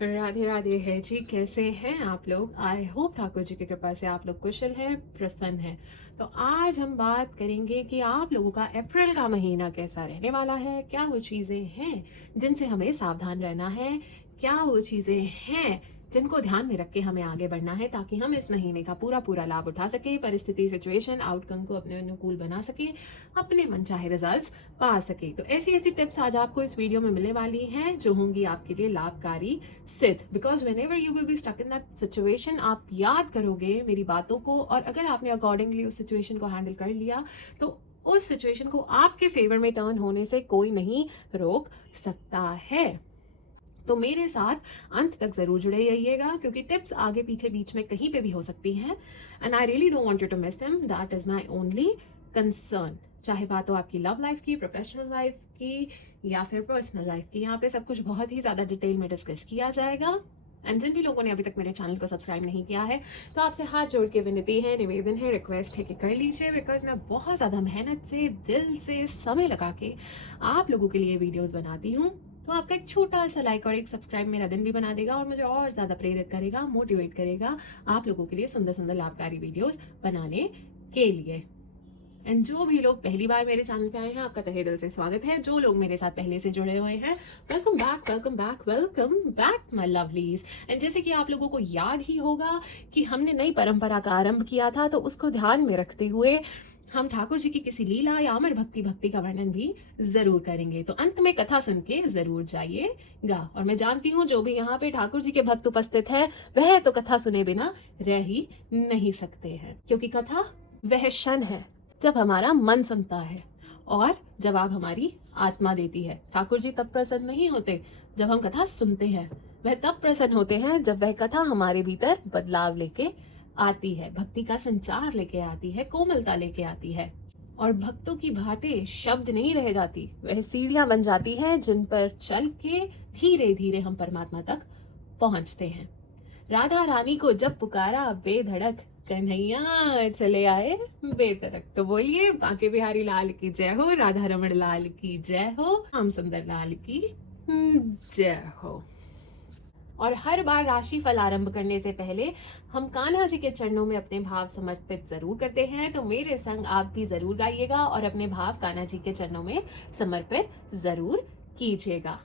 राधे राधे है जी। कैसे हैं आप लोग? आई होप ठाकुर जी की कृपा से आप लोग कुशल हैं, प्रसन्न हैं। तो आज हम बात करेंगे कि आप लोगों का अप्रैल का महीना कैसा रहने वाला है। क्या वो चीज़ें हैं जिनसे हमें सावधान रहना है? क्या वो चीज़ें हैं जिनको ध्यान में रख के हमें आगे बढ़ना है, ताकि हम इस महीने का पूरा पूरा लाभ उठा सके, परिस्थिति, सिचुएशन, आउटकम को अपने अनुकूल बना सके, अपने मनचाहे रिजल्ट्स पा सके। तो ऐसी ऐसी टिप्स आज आपको इस वीडियो में मिलने वाली हैं जो होंगी आपके लिए लाभकारी सिद्ध। Because whenever you will be stuck in that situation, आप याद करोगे मेरी बातों को, और अगर आपने अकॉर्डिंगली उस सिचुएशन को हैंडल कर लिया तो उस सिचुएशन को आपके फेवर में टर्न होने से कोई नहीं रोक सकता है। तो मेरे साथ अंत तक जरूर जुड़े रहिएगा, क्योंकि टिप्स आगे पीछे बीच में कहीं पे भी हो सकती हैं, and I really don't want you to miss them. That is my only concern. चाहे बात हो आपकी लव लाइफ की, प्रोफेशनल लाइफ की, या फिर पर्सनल लाइफ की, यहाँ पे सब कुछ बहुत ही ज्यादा डिटेल में डिस्कस किया जाएगा। एंड जिन भी लोगों ने अभी तक मेरे चैनल को सब्सक्राइब नहीं किया है, तो आपसे हाथ जोड़ के विनती है, निवेदन है, रिक्वेस्ट है कि कर लीजिए। बिकॉज मैं बहुत ज़्यादा मेहनत से, दिल से, समय लगा के आप लोगों के लिए वीडियोस बनाती हूँ। तो आपका एक छोटा सा लाइक और एक सब्सक्राइब मेरा दिन भी बना देगा, और मुझे और ज़्यादा प्रेरित करेगा, मोटिवेट करेगा आप लोगों के लिए सुंदर सुंदर लाभकारी वीडियोस बनाने के लिए। एंड जो भी लोग पहली बार मेरे चैनल पे आए हैं, आपका तहे दिल से स्वागत है। जो लोग मेरे साथ पहले से जुड़े हुए हैं, welcome back, welcome back, welcome back my lovelies. And जैसे कि आप लोगों को याद ही होगा कि हमने नई परंपरा का आरंभ किया था, तो उसको ध्यान में रखते हुए हम ठाकुर जी की किसी लीला या अमर भक्ति का वर्णन भी जरूर करेंगे। तो अंत में कथा सुन के जरूर जाइएगा। और मैं जानती हूँ जो भी यहाँ पे ठाकुर जी के भक्त उपस्थित है, वह तो कथा सुने बिना रह ही नहीं सकते हैं, क्योंकि कथा वह क्षण है जब हमारा मन सुनता है और जवाब हमारी आत्मा देती है। ठाकुर जी तब प्रसन्न नहीं होते जब हम कथा सुनते हैं, वह तब प्रसन्न होते हैं जब वह कथा हमारे भीतर बदलाव लेके आती है, भक्ति का संचार लेके आती है, कोमलता लेके आती है, और भक्तों की बातें शब्द नहीं रह जाती, वह सीढ़ियां बन जाती हैं जिन पर चल के धीरे धीरे हम परमात्मा तक पहुंचते हैं। राधा रानी को जब पुकारा बेधड़क, कन्हैया चले आए बेतरक। तो बोलिए बांके बिहारी लाल की जय हो, राधा रमण लाल की जय हो, श्याम सुंदर लाल की जय हो। और हर बार राशि फल आरंभ करने से पहले हम कान्हा जी के चरणों में अपने भाव समर्पित जरूर करते हैं। तो मेरे संग आप भी जरूर गाइएगा और अपने भाव कान्हा जी के चरणों में समर्पित जरूर कीजिएगा।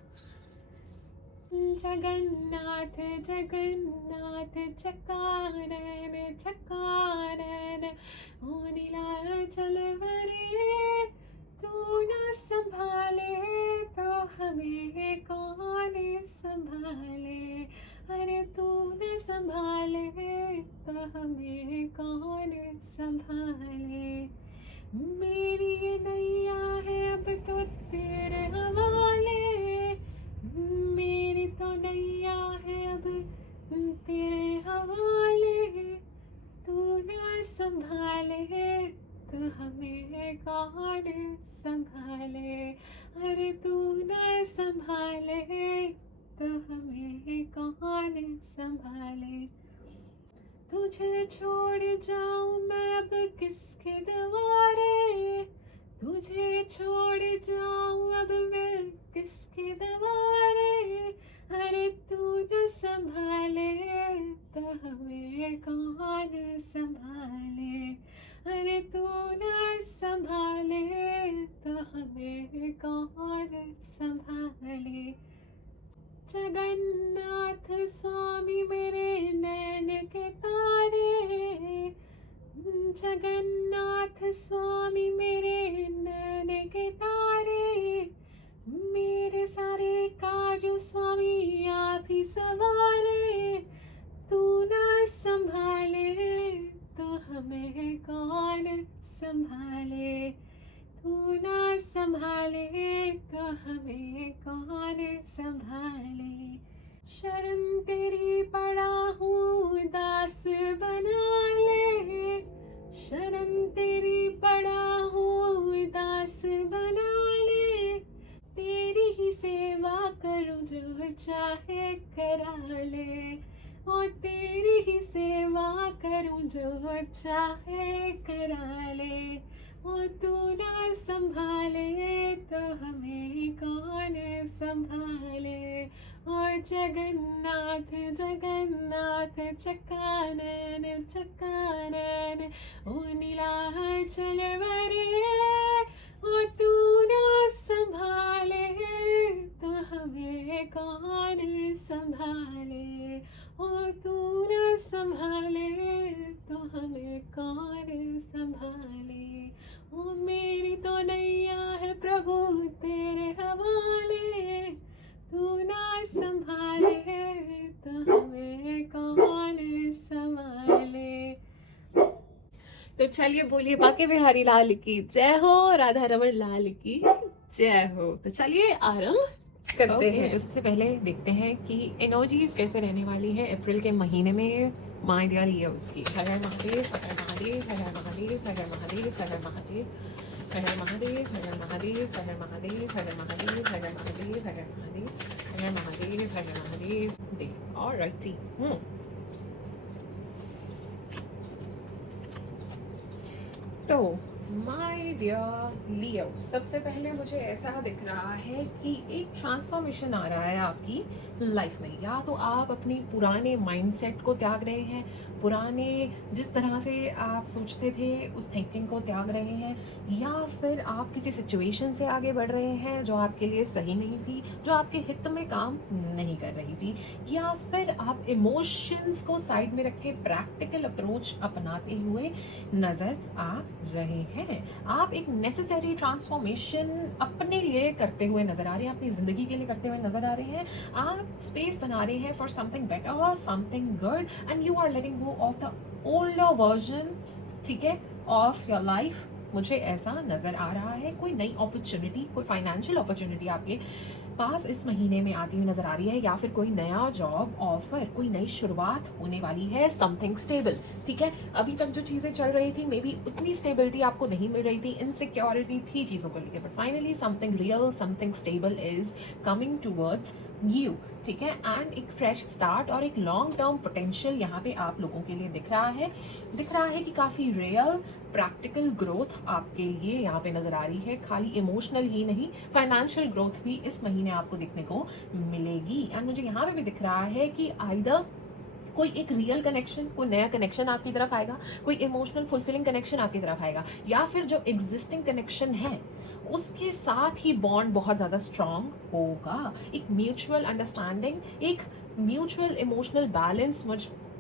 जगन्नाथ जगन्नाथ चकानन चकानन, ओ नीलाचल वरे तू न संभाले तो हमें कौन संभाले। अरे तू न संभाले तो हमें कौन संभाले। मेरी ये नैया है अब तो तेरे हवाले, मेरी तो नैया है अब तेरे हवाले। तू ना संभाले तो हमें कौन संभाले। अरे तू ना संभाले तो हमें कौन संभाले। तुझे छोड़ जाऊं मैं अब किसके द्वारे, तुझे छोड़ जाऊं अब मैं किसके द्वारे। अरे तू न संभाले तो हमें कौन संभाले। अरे तू न संभाले तो हमें कौन संभाले। जगन्नाथ स्वामी मेरे नैन के तारे, जगन्नाथ स्वामी मेरे नैन के तारे, मेरे सारे काज स्वामी आप ही सवारे। तू ना संभाले तो हमें कौन संभाले। तू ना संभाले तो हमें कौन संभाले। शरण तेरी पड़ा हूँ दास बना ले, शरण तेरी पड़ा हूँ दास बना ले। तेरी ही सेवा करूँ जो चाहे करा ले, और तेरी ही सेवा करूँ जो चाहे करा ले। और तू ना संभाले तो हमें कौन संभाले। और जगन्नाथ जगन्नाथ चक्कानन चक्कानन, ओ नीलाचल वरे। और तू ना संभाले तो हमें कौन संभाले। और तू ना संभाले तो हमें कौन संभाले। ओ मेरी तो नैया है प्रभु तेरे हवाले। तू ना संभाले तो हमें कौन संभाले। तो चलिए बोलिए बाके बिहारी लाल की जय हो, राधा रमन लाल की जय हो। तो चलिए आरंभ करते हैं। तो सबसे पहले देखते हैं कि एनर्जीज कैसे रहने वाली है अप्रैल के महीने में माय डियर लियोस की। हर हर महादेव, हर हर महादेव, हर हर महादेव, हर हर महादेव, हर हर महादेव, हर हर महादेव, हर हर महादेव, हर हर महादेव, हर हर महादेव, हर हर महादेव, हर हर महादेव, हर हर महादेव, हर हर महादेव देव। ऑलराइटी। तो माय डियर लियो, सबसे पहले मुझे ऐसा दिख रहा है कि एक ट्रांसफॉर्मेशन आ रहा है आपकी लाइफ में। या तो आप अपने पुराने माइंडसेट को त्याग रहे हैं, पुराने जिस तरह से आप सोचते थे उस थिंकिंग को त्याग रहे हैं, या फिर आप किसी सिचुएशन से आगे बढ़ रहे हैं जो आपके लिए सही नहीं थी, जो आपके हित में काम नहीं कर रही थी, या फिर आप इमोशंस को साइड में रख के प्रैक्टिकल अप्रोच अपनाते हुए नजर आ रहे हैं। आप एक नेसेसरी ट्रांसफॉर्मेशन अपने लिए करते हुए नजर आ रहे हैं, अपनी जिंदगी के लिए करते हुए नजर आ रहे हैं। आप स्पेस बना रहे हैं for something better, something good, and you are letting go of the older version, ठीक है, ऑफ योर लाइफ। मुझे ऐसा नजर आ रहा है। कोई नई अपॉर्चुनिटी, कोई फाइनेंशियल अपॉर्चुनिटी आपके पास इस महीने में आती हुई नजर आ रही है, या फिर कोई नया जॉब ऑफर, कोई नई शुरुआत होने वाली है, समथिंग स्टेबल, ठीक है। अभी तक जो चीजें चल रही थी मे बी उतनी स्टेबिलिटी आपको नहीं मिल रही थी, इनसिक्योरिटी थी चीजों को लेकर, but finally something real, something stable is coming towards you, ठीक है। एंड एक फ्रेश स्टार्ट और एक लॉन्ग टर्म पोटेंशियल यहाँ पे आप लोगों के लिए दिख रहा है। दिख रहा है कि काफी रियल प्रैक्टिकल ग्रोथ आपके लिए यहाँ पे नजर आ रही है। खाली इमोशनल ही नहीं, फाइनेंशियल ग्रोथ भी इस महीने आपको दिखने को मिलेगी। एंड मुझे यहाँ पे भी दिख रहा है कि आइदर कोई एक रियल कनेक्शन, कोई नया कनेक्शन आपकी तरफ आएगा, कोई इमोशनल फुलफिलिंग कनेक्शन आपकी तरफ आएगा, या फिर जो एग्जिस्टिंग कनेक्शन है उसके साथ ही बॉन्ड बहुत ज़्यादा स्ट्रांग होगा। एक म्यूचुअल अंडरस्टैंडिंग, एक म्यूचुअल इमोशनल बैलेंस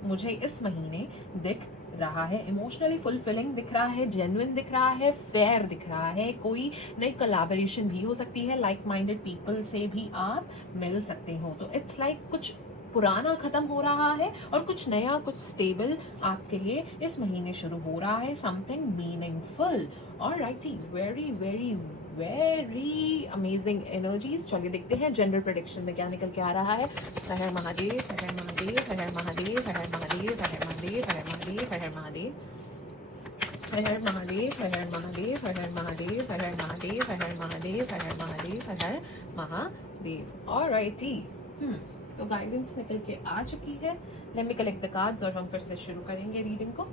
मुझे इस महीने दिख रहा है। इमोशनली फुलफिलिंग दिख रहा है, जेन्युइन दिख रहा है, फेयर दिख रहा है। कोई नई कोलैबोरेशन भी हो सकती है, लाइक माइंडेड पीपल से भी आप मिल सकते हो। तो इट्स लाइक कुछ पुराना खत्म हो रहा है और कुछ नया, कुछ स्टेबल आपके लिए इस महीने शुरू हो रहा है, something meaningful. Alright, very very very amazing energies. चलिए देखते हैं जनरल प्रेडिक्शन में क्या निकल के आ रहा है। हर हर महादेव, हर हर महादेव, हर हर महादेव, हर हर महादेव, हर हर महादेव, हर हर महादेव, हर हर महादेव, हर हर महादेव, हर हर महादेव, हर हर महादेव, हर हर महादेव, हर हर महादेव, हर हर महादेव, हर हर महादेव। ऑलराइटी, तो गाइडेंस निकल के आ चुकी है। Let me collect the cards और हम फिर से शुरू करेंगे रीडिंग को।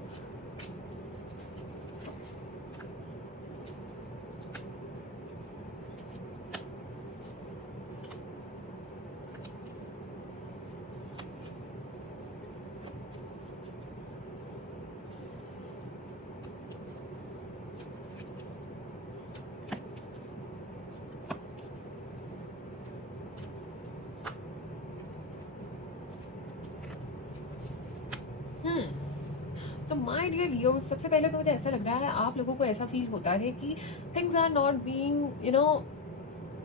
तो माय डियर लियो, सबसे पहले तो मुझे ऐसा लग रहा है आप लोगों को ऐसा फील होता है कि थिंग्स आर नॉट बीइंग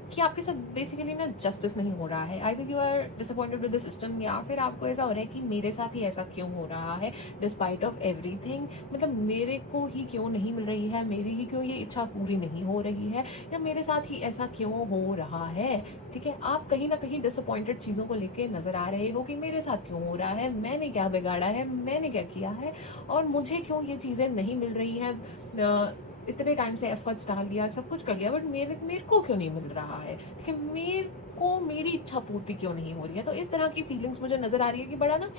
कि आपके साथ बेसिकली ना जस्टिस नहीं हो रहा है। Either you are disappointed with the system, या फिर आपको ऐसा हो रहा है कि मेरे साथ ही ऐसा क्यों हो रहा है डिस्पाइट ऑफ एवरीथिंग। मतलब मेरे को ही क्यों नहीं मिल रही है, मेरी ही क्यों ये इच्छा पूरी नहीं हो रही है, या मेरे साथ ही ऐसा क्यों हो रहा है, ठीक है। आप कहीं ना कहीं डिसअपॉइंटेड चीज़ों को लेके नज़र आ रहे हो कि मेरे साथ क्यों हो रहा है, मैंने क्या बिगाड़ा है, मैंने क्या किया है, और मुझे क्यों ये चीज़ें नहीं मिल रही हैं। इतने टाइम से एफर्ट्स डाल दिया, सब कुछ कर लिया, बट मेरे को क्यों नहीं मिल रहा है, कि मेरे को मेरी इच्छा पूर्ति क्यों नहीं हो रही है। तो इस तरह की फीलिंग्स मुझे नज़र आ रही है कि बड़ा ना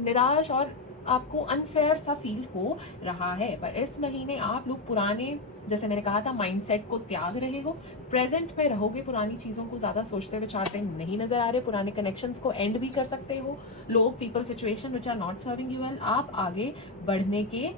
निराश और आपको अनफेयर सा फील हो रहा है। पर इस महीने आप लोग पुराने, जैसे मैंने कहा था, माइंडसेट को त्याग रहे हो, प्रेजेंट में रहोगे, पुरानी चीज़ों को ज़्यादा सोचते विचारते नहीं नज़र आ रहे, पुराने कनेक्शंस को एंड भी कर सकते हो, लोग, people, situation which are not serving you well, आप आगे बढ़ने के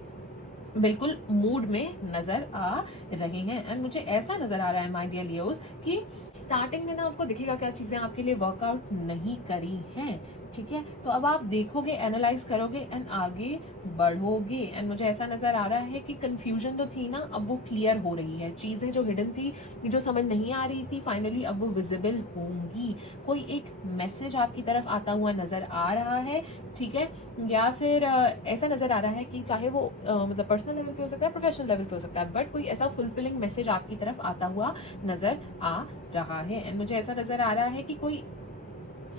बिल्कुल मूड में नजर आ रहे हैं। एंड मुझे ऐसा नजर आ रहा है माय डियर लियोस कि स्टार्टिंग में ना आपको दिखेगा क्या चीज़ें आपके लिए वर्कआउट नहीं करी हैं, ठीक है, तो अब आप देखोगे, एनालाइज करोगे एंड आगे बढ़ोगे। एंड मुझे ऐसा नजर आ रहा है कि कंफ्यूजन तो थी ना, अब वो क्लियर हो रही है, चीज़ें जो हिडन थी, जो समझ नहीं आ रही थी, फाइनली अब वो विजिबल होंगी। कोई एक मैसेज आपकी तरफ आता हुआ नजर आ रहा है, ठीक है, या फिर ऐसा नजर आ रहा है कि चाहे वो मतलब पर्सनल लेवल पे हो सकता है, प्रोफेशनल लेवल पे हो सकता है, बट कोई ऐसा फुलफिलिंग मैसेज आपकी तरफ आता हुआ नजर आ रहा है। एंड मुझे ऐसा नजर आ रहा है कि कोई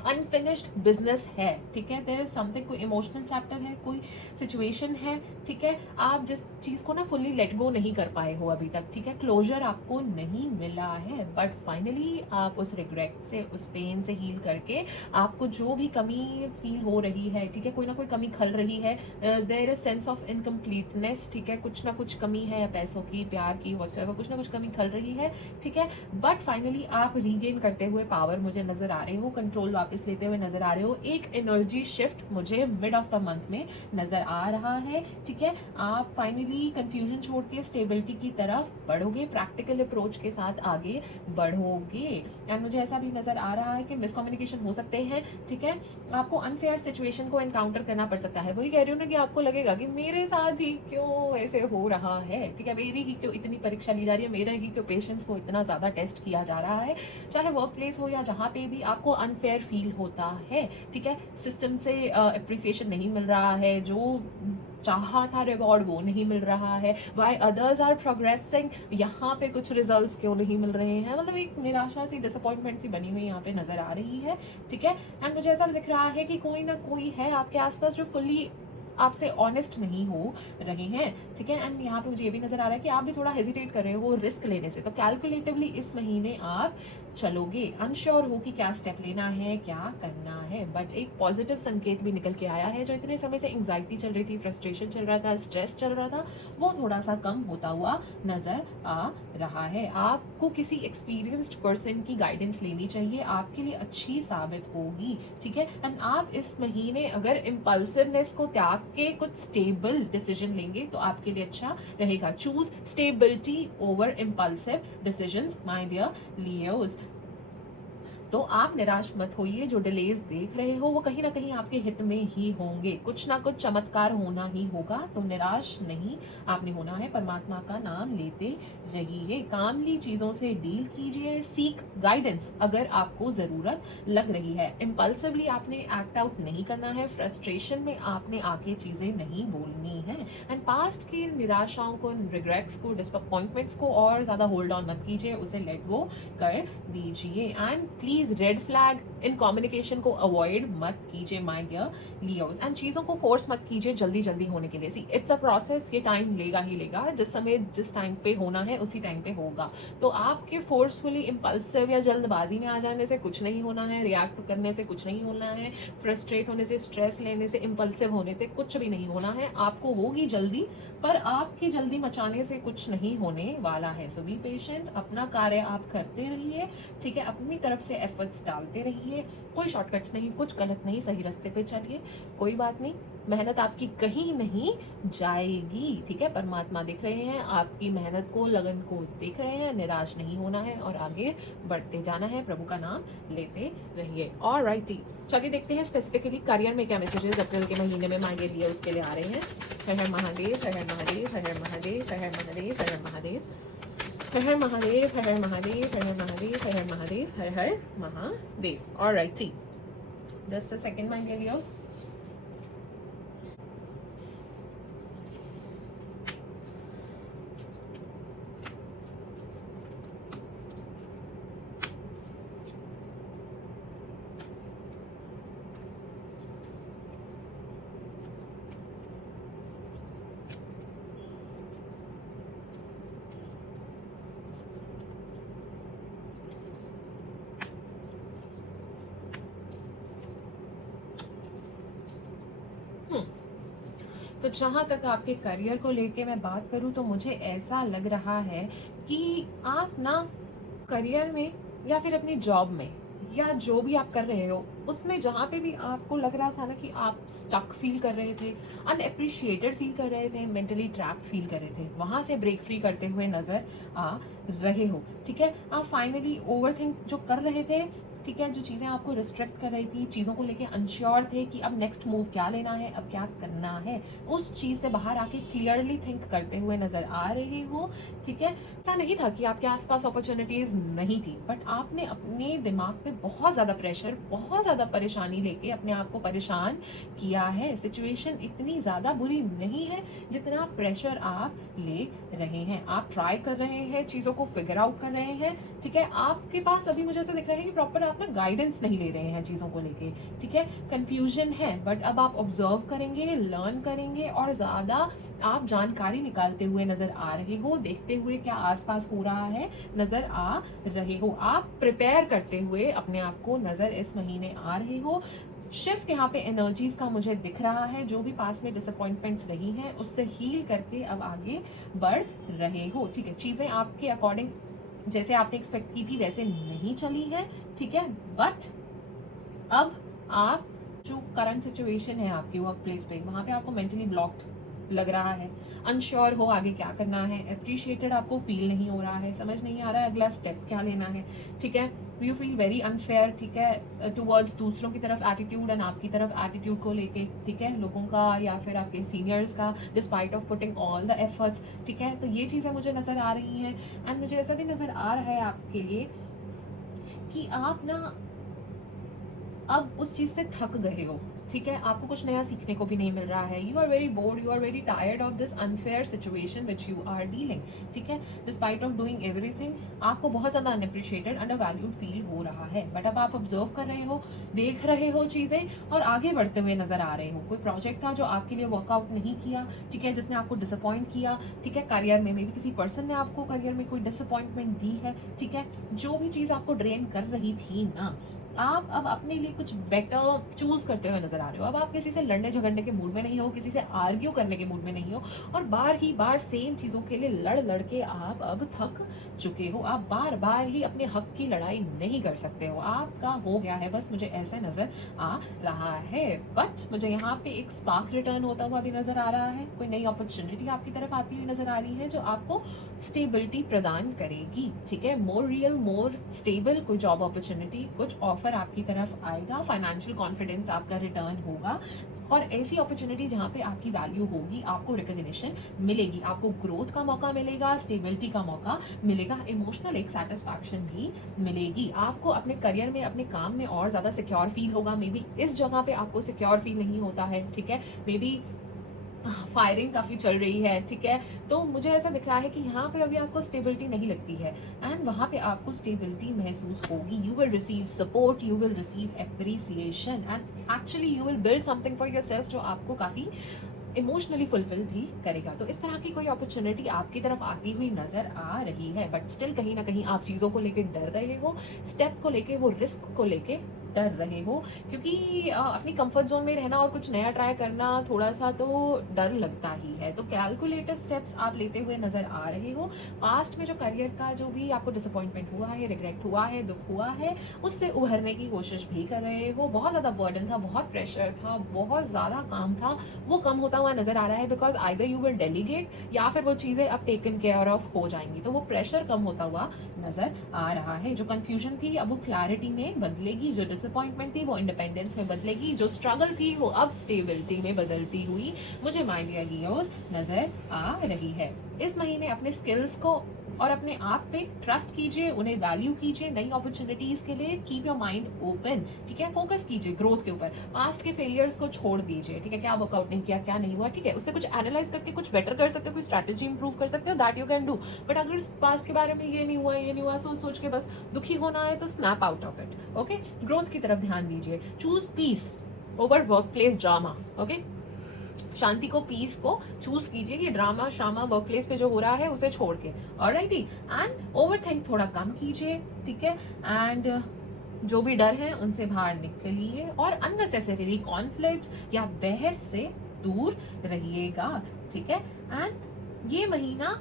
अनफिनिश्ड बिजनेस है, ठीक है, देयर इज समथिंग, कोई इमोशनल चैप्टर है, कोई सिचुएशन है, ठीक है, आप जिस चीज़ को ना फुल्ली लेट गो नहीं कर पाए हो अभी तक, ठीक है, क्लोजर आपको नहीं मिला है, बट फाइनली आप उस रिग्रेट से, उस पेन से हील करके, आपको जो भी कमी फील हो रही है, ठीक है, कोई ना कोई कमी खल रही है, there is sense of incompleteness, ठीक है, कुछ ना कुछ कमी है, पैसों की, प्यार की, व्हाटएवर, कुछ ना कुछ कमी खल रही है, ठीक है, बट फाइनली आप रीगेन करते हुए पावर मुझे नजर आ रहे हो, कंट्रोल वापस लेते हुए नजर आ रहे हो, एक एनर्जी शिफ्ट मुझे मिड ऑफ द मंथ में नजर आ रहा है, ठीक है, आप फाइनली कंफ्यूजन छोड़ के स्टेबिलिटी की तरफ बढ़ोगे, प्रैक्टिकल अप्रोच के साथ आगे बढ़ोगे। एंड मुझे ऐसा भी नजर आ रहा है कि मिसकम्युनिकेशन हो सकते हैं, ठीक है, आपको अनफेयर सिचुएशन को एनकाउंटर करना पड़ सकता है। वही कह रही हूँ ना कि आपको लगेगा कि मेरे साथ ही क्यों ऐसे हो रहा है, ठीक है, मेरी ही क्यों इतनी परीक्षा ली जा रही है, मेरा ही क्यों पेशेंस को इतना ज़्यादा टेस्ट किया जा रहा है, चाहे वर्क प्लेस हो या जहाँ पे भी आपको अनफेयर फील होता है, ठीक है, सिस्टम से अप्रिसिएशन नहीं मिल रहा है, जो चाहा था रिवॉर्ड वो नहीं मिल रहा है, वाई अदर्स आर प्रोग्रेसिंग, यहाँ पे कुछ रिजल्ट्स क्यों नहीं मिल रहे हैं, मतलब एक निराशा सी, डिसअपॉइंटमेंट सी बनी हुई यहाँ पे नजर आ रही है, ठीक है। एंड मुझे ऐसा दिख रहा है कि कोई ना कोई है आपके आसपास जो फुल्ली आपसे ऑनेस्ट नहीं हो रहे हैं, ठीक है, एंड यहाँ पे मुझे ये भी नजर आ रहा है कि आप भी थोड़ा हेजिटेट कर रहे हो रिस्क लेने से, तो कैलकुलेटिवली इस महीने आप चलोगे, अनश्योर हो कि क्या स्टेप लेना है, क्या करना है, बट एक पॉजिटिव संकेत भी निकल के आया है, जो इतने समय से एंग्जाइटी चल रही थी, फ्रस्ट्रेशन चल रहा था, स्ट्रेस चल रहा था, वो थोड़ा सा कम होता हुआ नजर आ रहा है। आपको किसी एक्सपीरियंस्ड पर्सन की गाइडेंस लेनी चाहिए, आपके लिए अच्छी साबित होगी, ठीक है, एंड आप इस महीने अगर इम्पल्सिवनेस को त्याग के कुछ स्टेबल डिसीजन लेंगे तो आपके लिए अच्छा रहेगा। Choose stability over impulsive decisions my dear Leos. तो आप निराश मत होइए, जो डिलेज देख रहे हो वो कहीं ना कहीं आपके हित में ही होंगे, कुछ ना कुछ चमत्कार होना ही होगा, तो निराश नहीं आपने होना है, परमात्मा का नाम लेते रहिए, कामली चीज़ों से डील कीजिए, सीक गाइडेंस अगर आपको ज़रूरत लग रही है, इम्पल्सिवली आपने एक्ट आउट नहीं करना है, फ्रस्ट्रेशन में आपने आके चीज़ें नहीं बोलनी है, एंड पास्ट की निराशाओं को, रिग्रेट्स को, डिसअपॉइंटमेंट्स को और ज़्यादा होल्ड ऑन मत कीजिए, उसे लेट गो कर दीजिए। And please red flag in communication को अवॉइड मत कीजिए माय डियर लियोस, एंड चीज़ों को फोर्स मत कीजिए जल्दी जल्दी होने के लिए। सी इट्स अ प्रोसेस, ये टाइम लेगा ही लेगा, जिस समय जिस टाइम पे होना है उसी टाइम पे होगा, तो आपके फोर्सफुली इम्पल्सिव या जल्दबाजी में आ जाने से कुछ नहीं होना है, रिएक्ट करने से कुछ नहीं होना है, फ्रस्ट्रेट होने से, स्ट्रेस लेने से, इम्पल्सिव होने से कुछ भी नहीं होना है, आपको होगी जल्दी, पर आपकी जल्दी मचाने से कुछ नहीं होने वाला है। सो बी पेशेंट, अपना कार्य आप करते रहिए, ठीक है, अपनी तरफ से एफर्ट्स डालते रहिए, कोई शॉर्टकट्स नहीं, कुछ गलत नहीं, सही रास्ते पे चलिए, कोई बात नहीं, मेहनत आपकी कहीं नहीं जाएगी, ठीक है, परमात्मा दिख रहे हैं, आपकी मेहनत को, लगन को देख रहे हैं, निराश नहीं होना है और आगे बढ़ते जाना है, प्रभु का नाम लेते रहिए। और राइट, चलिए देखते हैं स्पेसिफिकली करियर में क्या मैसेजेस अप्रैल के महीने में मांगे दिए उसके लिए आ रहे हैं। हर हर महादेव, हर हर महादेव, हर हर महादेव, हर हर महादेव, हर हर महादेव, हर हर महादेव, हर हर महादेव, हर हर महादेव, हर हर महादेव, हर हर Mahadev. Alright, see just a second my dear Leos. तो जहाँ तक आपके करियर को लेके मैं बात करूँ तो मुझे ऐसा लग रहा है कि आप ना करियर में या फिर अपनी जॉब में या जो भी आप कर रहे हो उसमें जहाँ पे भी आपको लग रहा था ना कि आप स्टक फील कर रहे थे, अनएप्रिशिएटेड फील कर रहे थे, मेंटली ट्रैप फील कर रहे थे, वहाँ से ब्रेक फ्री करते हुए नज़र आ रहे हो। ठीक है, आप फाइनली ओवर थिंक जो कर रहे थे, ठीक है, जो चीज़ें आपको रिस्ट्रिक्ट कर रही थी, चीज़ों को लेके अनश्योर थे कि अब नेक्स्ट मूव क्या लेना है, अब क्या करना है, उस चीज़ से बाहर आके क्लियरली थिंक करते हुए नज़र आ रहे हो। ठीक है, ऐसा नहीं था कि आपके आसपास अपॉर्चुनिटीज़ नहीं थी, बट आपने अपने दिमाग पे बहुत ज़्यादा प्रेशर, बहुत ज़्यादा परेशानी लेके अपने आप को परेशान किया है। सिचुएशन इतनी ज़्यादा बुरी नहीं है जितना प्रेशर आप ले रहे हैं। आप ट्राई कर रहे हैं, चीज़ों को फिगर आउट कर रहे हैं। ठीक है, आपके पास अभी मुझे ऐसा दिख रहा है कि प्रॉपर आप ना गाइडेंस नहीं ले रहे हैं चीज़ों को लेके। ठीक है, कंफ्यूजन है, बट अब आप ऑब्जर्व करेंगे, लर्न करेंगे और ज़्यादा आप जानकारी निकालते हुए नजर आ रहे हो, देखते हुए क्या आसपास हो रहा है नजर आ रहे हो, आप प्रिपेयर करते हुए अपने आप को नजर इस महीने आ रहे हो। शिफ्ट यहाँ पे एनर्जीज का मुझे दिख रहा है, जो भी पास में डिसअपॉइंटमेंट्स रही हैं उससे हील करके अब आगे बढ़ रहे हो। ठीक है, चीज़ें आपके अकॉर्डिंग जैसे आपने एक्सपेक्ट की थी वैसे नहीं चली है। ठीक है, बट अब आप जो करंट सिचुएशन है आपकी वर्क प्लेस पे, वहाँ पे आपको मेंटली ब्लॉक्ड लग रहा है, अनश्योर हो आगे क्या करना है, अप्रिशिएटेड आपको फील नहीं हो रहा है, समझ नहीं आ रहा है अगला स्टेप क्या लेना है। ठीक है, यू फील वेरी अनफेयर, ठीक है, टुवर्ड्स दूसरों की तरफ एटीट्यूड एंड आपकी तरफ एटीट्यूड को लेके, ठीक है, लोगों का या फिर आपके सीनियर्स का, despite of putting all the efforts. ठीक है, तो ये चीज़ें मुझे नज़र आ रही हैं एंड मुझे ऐसा भी नज़र आ रहा है आपके लिए कि आप ना अब उस चीज़ से थक गए हो। ठीक है, आपको कुछ नया सीखने को भी नहीं मिल रहा है, you are very bored, you are very tired of this unfair situation which you are dealing. ठीक है, डिस्पाइट ऑफ डूइंग एवरीथिंग आपको बहुत ज़्यादा अनअप्रिशिएटेड, अंडर वैल्यूड फील हो रहा है, बट अब आप ऑब्जर्व कर रहे हो, देख रहे हो चीज़ें और आगे बढ़ते हुए नजर आ रहे हो। कोई प्रोजेक्ट था जो आपके लिए वर्कआउट नहीं किया, ठीक है, जिसने आपको डिसअपॉइंट किया, ठीक है, करियर में भी किसी पर्सन ने आपको करियर में कोई डिसअपॉइंटमेंट दी है। ठीक है, जो भी चीज़ आपको ड्रेन कर रही थी ना, आप अब अपने लिए कुछ बेटर चूज करते हुए नजर आ रहे हो। अब आप किसी से लड़ने झगड़ने के मूड में नहीं हो, किसी से आर्ग्यू करने के मूड में नहीं हो और बार ही बार सेम चीज़ों के लिए लड़ लड़ के आप अब थक चुके हो। आप बार बार ही अपने हक की लड़ाई नहीं कर सकते हो, आपका हो गया है बस, मुझे ऐसे नजर आ रहा है। बट मुझे यहाँ पे एक स्पार्क रिटर्न होता हुआ भी नजर आ रहा है, कोई नई अपॉर्चुनिटी आपकी तरफ आती हुई नजर आ रही है जो आपको स्टेबिलिटी प्रदान करेगी। ठीक है, मोर रियल, मोर स्टेबल कोई जॉब अपॉर्चुनिटी, कुछ ऑफर आपकी तरफ आएगा, फाइनेंशियल कॉन्फिडेंस आपका रिटर्न होगा और ऐसी अपॉर्चुनिटी जहाँ पे आपकी वैल्यू होगी, आपको रिकॉग्निशन मिलेगी, आपको ग्रोथ का मौका मिलेगा, स्टेबिलिटी का मौका मिलेगा, इमोशनल एक सेटिस्फैक्शन भी मिलेगी, आपको अपने करियर में, अपने काम में और ज़्यादा सिक्योर फील होगा। मे बी इस जगह पे आपको सिक्योर फील नहीं होता है। ठीक है, मे बी फायरिंग काफ़ी चल रही है। ठीक है, तो मुझे ऐसा दिख रहा है कि यहाँ पे अभी आपको स्टेबिलिटी नहीं लगती है एंड वहाँ पे आपको स्टेबिलिटी महसूस होगी। You will receive support, you will receive appreciation and actually you will build something for yourself जो आपको काफ़ी इमोशनली फुलफिल भी करेगा। तो इस तरह की कोई अपॉर्चुनिटी आपकी तरफ आती हुई नजर आ रही है, बट स्टिल कहीं ना कहीं आप चीज़ों को लेके डर रहे हो, स्टेप को लेके, वो रिस्क को लेके डर रहे हो, क्योंकि अपनी कंफर्ट जोन में रहना और कुछ नया ट्राई करना थोड़ा सा तो डर लगता ही है। तो कैलकुलेटेड स्टेप्स आप लेते हुए नजर आ रहे हो। पास्ट में जो करियर का जो भी आपको डिसअपॉइंटमेंट हुआ है, रिग्रेट हुआ है, दुख हुआ है, उससे उभरने की कोशिश भी कर रहे हो। बहुत ज़्यादा बर्डन था, बहुत प्रेशर था, बहुत ज़्यादा काम था, वो कम होता हुआ नजर आ रहा है because either you will delegate या फिर वो चीज़ें अब टेकन केयर ऑफ हो जाएंगी। तो वो प्रेशर कम होता हुआ नजर आ रहा है। जो कंफ्यूजन थी अब वो क्लैरिटी में बदलेगी, जो डिसअपॉइंटमेंट थी वो इंडिपेंडेंस में बदलेगी, जो स्ट्रगल थी वो अब स्टेबिलिटी में बदलती हुई मुझे माय डियर लियोस नजर आ रही है। इस महीने अपने स्किल्स को और अपने आप पे ट्रस्ट कीजिए, उन्हें वैल्यू कीजिए, नई अपॉर्चुनिटीज के लिए कीप योर माइंड ओपन। ठीक है, फोकस कीजिए ग्रोथ के ऊपर, पास्ट के फेलियर्स को छोड़ दीजिए। ठीक है, क्या वर्कआउट नहीं किया, क्या नहीं हुआ, ठीक है, उससे कुछ एनालाइज करके कुछ बेटर कर सकते हो, कोई स्ट्रैटेजी इंप्रूव कर सकते हो, that you can do. But अगर पास्ट के बारे में ये नहीं हुआ, ये नहीं हुआ सोच सोच के बस दुखी होना है तो snap out of it. Okay, growth की तरफ ध्यान दीजिए, choose peace over workplace drama. Okay, शांति को, पीस को चूज कीजिए, ये ड्रामा श्रामा वर्क प्लेस पे जो हो रहा है उसे छोड़ के। ऑलराइटी, एंड ओवर थिंक थोड़ा कम कीजिए। ठीक है, एंड जो भी डर है उनसे बाहर निकलिए और अननेसेसरीली कॉन्फ्लिक्ट्स या बहस से दूर रहिएगा, ठीक है। एंड ये महीना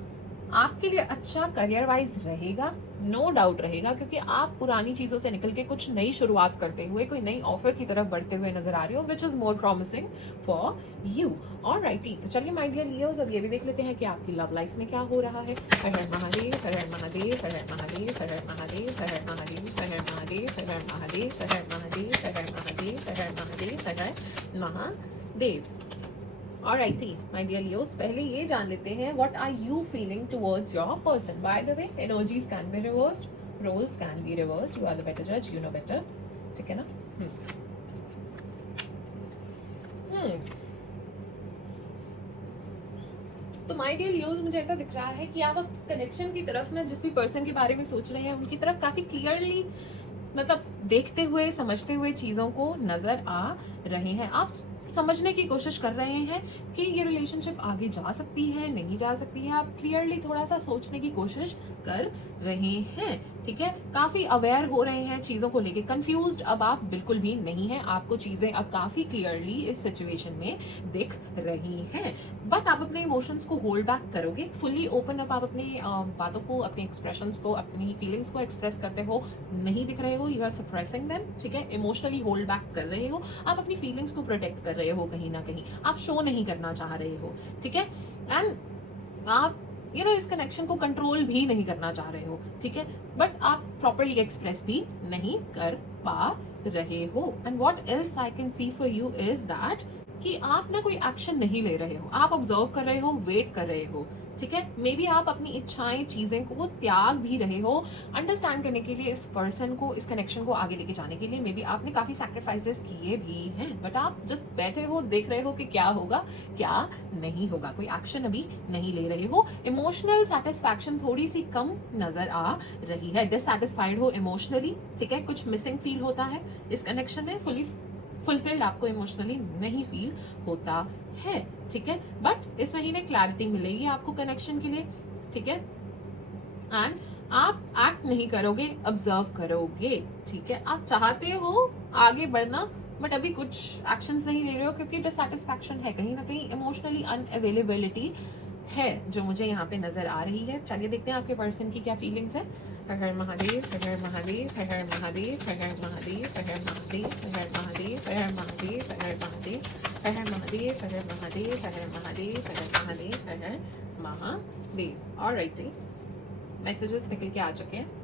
आपके लिए अच्छा करियर वाइज रहेगा, नो डाउट रहेगा, क्योंकि आप पुरानी चीजों से निकल के कुछ नई शुरुआत करते हुए कोई नई ऑफर की तरफ बढ़ते हुए नजर आ रही हो, which is more promising for you. Alrighty, तो चलिए माय डियर लियोस, अब ये भी देख लेते हैं कि आपकी लव लाइफ में क्या हो रहा है। हर हर महादेव, हर हर महादेव, हर हर महादेव, हर हर महादेव, हर हर महादेव, हर हर महादेव, हर हर महादेव, हर हर महादेव, हर हर महादेव, हर हर महादेव, हर हर Mahadev. Alrighty, my dear Leos, पहले ये जान लेते हैं what are you feeling towards your person. By the way, energies can be reversed, roles can be reversed. You are the better judge, you know better. ठीक है ना? तो माय डियर लियोज, मुझे ऐसा दिख रहा है कि आप अब कनेक्शन की तरफ ना, जिस भी पर्सन के बारे में सोच रहे हैं उनकी तरफ काफी क्लियरली, मतलब देखते हुए समझते हुए चीजों को नजर आ रहे हैं। आप समझने की कोशिश कर रहे हैं कि ये रिलेशनशिप आगे जा सकती है, नहीं जा सकती है। आप क्लियरली थोड़ा सा सोचने की कोशिश कर रहे हैं, ठीक है। काफी अवेयर हो रहे हैं चीजों को लेके, कंफ्यूज्ड अब आप बिल्कुल भी नहीं है। आपको चीजें अब काफी क्लियरली इस सिचुएशन में दिख रही हैं। बट आप अपने इमोशंस को होल्ड बैक करोगे, फुल्ली ओपन अप आप अपनी बातों को, अपने एक्सप्रेशंस को, अपनी फीलिंग्स को एक्सप्रेस करते हो नहीं दिख रहे हो। यू आर सप्रेसिंग देम, ठीक है। इमोशनली होल्ड बैक कर रहे हो, आप अपनी फीलिंग्स को प्रोटेक्ट कर रहे हो, कहीं ना कहीं आप शो नहीं करना चाह रहे हो, ठीक है। एंड आप इस कनेक्शन को कंट्रोल भी नहीं करना चाह रहे हो, ठीक है। बट आप प्रॉपरली एक्सप्रेस भी नहीं कर पा रहे हो। And what else I can see for you is that कि आप ना कोई एक्शन नहीं ले रहे हो, आप ऑब्जर्व कर रहे हो, वेट कर रहे हो, ठीक है। मे बी आप अपनी इच्छाएं, चीजें को त्याग भी रहे हो अंडरस्टैंड करने के लिए, इस पर्सन को, इस कनेक्शन को आगे लेके जाने के लिए। मे बी आपने काफी सैक्रिफाइसेस किए भी हैं, बट आप जस्ट बैठे हो, देख रहे हो कि क्या होगा क्या नहीं होगा। कोई एक्शन अभी नहीं ले रहे हो। इमोशनल सेटिस्फैक्शन थोड़ी सी कम नजर आ रही है, डिससैटिस्फाइड हो इमोशनली, ठीक है। कुछ मिसिंग फील होता है इस कनेक्शन में, फुली फुलफिल्ड आपको इमोशनली नहीं फील होता है, ठीक है। बट इस महीने क्लैरिटी मिलेगी आपको कनेक्शन के लिए, ठीक है। एंड आप एक्ट नहीं करोगे, ऑब्जर्व करोगे, ठीक है। आप चाहते हो आगे बढ़ना, बट अभी कुछ एक्शंस नहीं ले रहे हो, क्योंकि डिससैटिस्फैक्शन है, कहीं ना कहीं इमोशनली अनअवेलेबिलिटी है जो मुझे यहाँ पे नजर आ रही है। चलिए देखते हैं आपके पर्सन की क्या फीलिंग्स है। हर हर महादेव, हर हर महादेव, हर हर महादेव, हर हर महादेव, हर हर महादेव, हर हर महादेव, हर हर महादेव, हर हर महादेव, हर हर महादेव, हर हर महादेव, हर हर महादेव, हर हर महादेव, हर हर महादेव। ऑलराइट, मैसेजेस निकल के आ चुके हैं।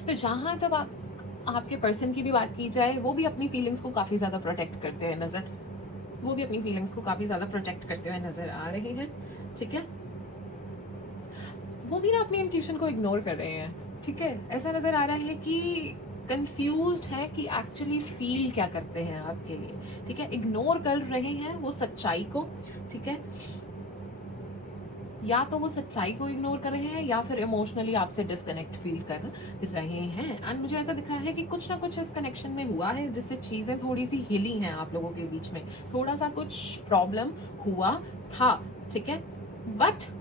तो जहां तक आपके पर्सन की भी बात की जाए, वो भी अपनी फीलिंग्स को काफी ज्यादा प्रोटेक्ट करते हुए नजर आ रहे हैं, ठीक है। वो भी ना अपनी इंट्यूशन को इग्नोर कर रहे हैं, ठीक है। ऐसा नजर आ रहा है कि कंफ्यूज्ड है कि एक्चुअली फील क्या करते हैं आपके लिए, ठीक है। इग्नोर कर रहे हैं वो सच्चाई को, ठीक है। या तो वो सच्चाई को इग्नोर कर रहे हैं, या फिर इमोशनली आपसे डिस्कनेक्ट फील कर रहे हैं। एंड मुझे ऐसा दिख रहा है कि कुछ ना कुछ इस कनेक्शन में हुआ है जिससे चीजें थोड़ी सी हिली हैं आप लोगों के बीच में, थोड़ा सा कुछ प्रॉब्लम हुआ था, ठीक है। बट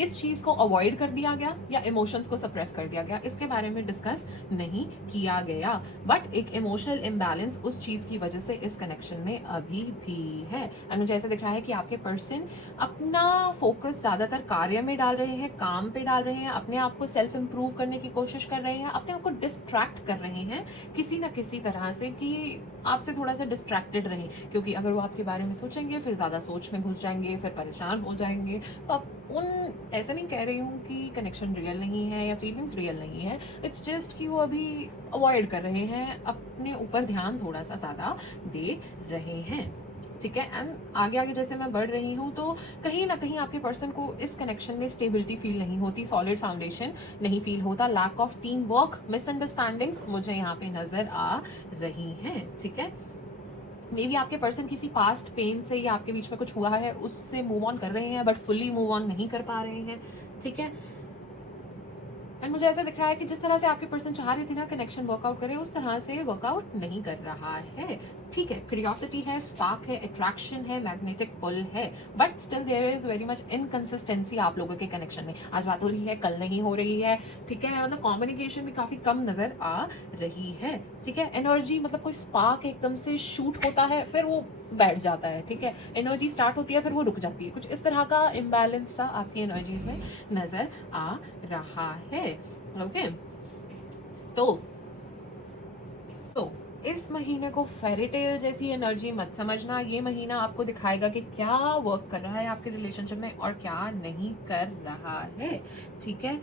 इस चीज को अवॉइड कर दिया गया या इमोशंस को सप्रेस कर दिया गया, इसके बारे में डिस्कस नहीं किया गया। बट एक इमोशनल इम्बैलेंस उस चीज की वजह से इस कनेक्शन में अभी भी है। एंड मुझे ऐसा दिख रहा है कि आपके पर्सन अपना फोकस ज्यादातर कार्य में डाल रहे हैं, काम पे डाल रहे हैं, अपने आप को सेल्फ इम्प्रूव करने की कोशिश कर रहे हैं, अपने आप को डिस्ट्रैक्ट कर रहे हैं किसी ना किसी तरह से, कि आपसे थोड़ा सा डिस्ट्रैक्टेड रहे। क्योंकि अगर वो आपके बारे में सोचेंगे, फिर ज्यादा सोच में घुस जाएंगे, फिर परेशान हो जाएंगे। तो आप ऐसा नहीं कह रही हूँ कि कनेक्शन रियल नहीं है या फीलिंग्स रियल नहीं है, इट्स जस्ट कि वो अभी अवॉइड कर रहे हैं, अपने ऊपर ध्यान थोड़ा सा ज़्यादा दे रहे हैं, ठीक है। एंड आगे आगे जैसे मैं बढ़ रही हूँ तो कहीं ना कहीं आपके पर्सन को इस कनेक्शन में स्टेबिलिटी फील नहीं होती, सॉलिड फाउंडेशन नहीं फील होता, lack of team work, misunderstandings मुझे यहाँ पे नजर आ रही हैं, ठीक है। मे बी आपके पर्सन किसी पास्ट पेन से या आपके बीच में कुछ हुआ है उससे मूव ऑन कर रहे हैं, बट फुल्ली मूव ऑन नहीं कर पा रहे हैं, ठीक है। एंड मुझे ऐसा दिख रहा है कि जिस तरह से आपके पर्सन चाह रहे थे ना कनेक्शन वर्कआउट करे, उस तरह से वर्कआउट नहीं कर रहा है, ठीक है। क्यूरियोसिटी है, स्पार्क है, अट्रैक्शन है, मैग्नेटिक पुल है, but still there is very much inconsistency आप लोगों के कनेक्शन में। आज बात हो रही है, कल नहीं हो रही है, ठीक है। मतलब कम्युनिकेशन भी काफी कम नजर आ रही है, ठीक है। एनर्जी मतलब कोई स्पार्क एकदम से शूट होता है, फिर वो बैठ जाता है, ठीक है। एनर्जी स्टार्ट होती है, फिर वो रुक जाती है, कुछ इस तरह का इम्बैलेंस सा आपकी एनर्जीज में नजर आ रहा है, ओके। तो इस महीने को फेरीटेल जैसी एनर्जी मत समझना। ये महीना आपको दिखाएगा कि क्या वर्क कर रहा है आपके रिलेशनशिप में और क्या नहीं कर रहा है, ठीक है।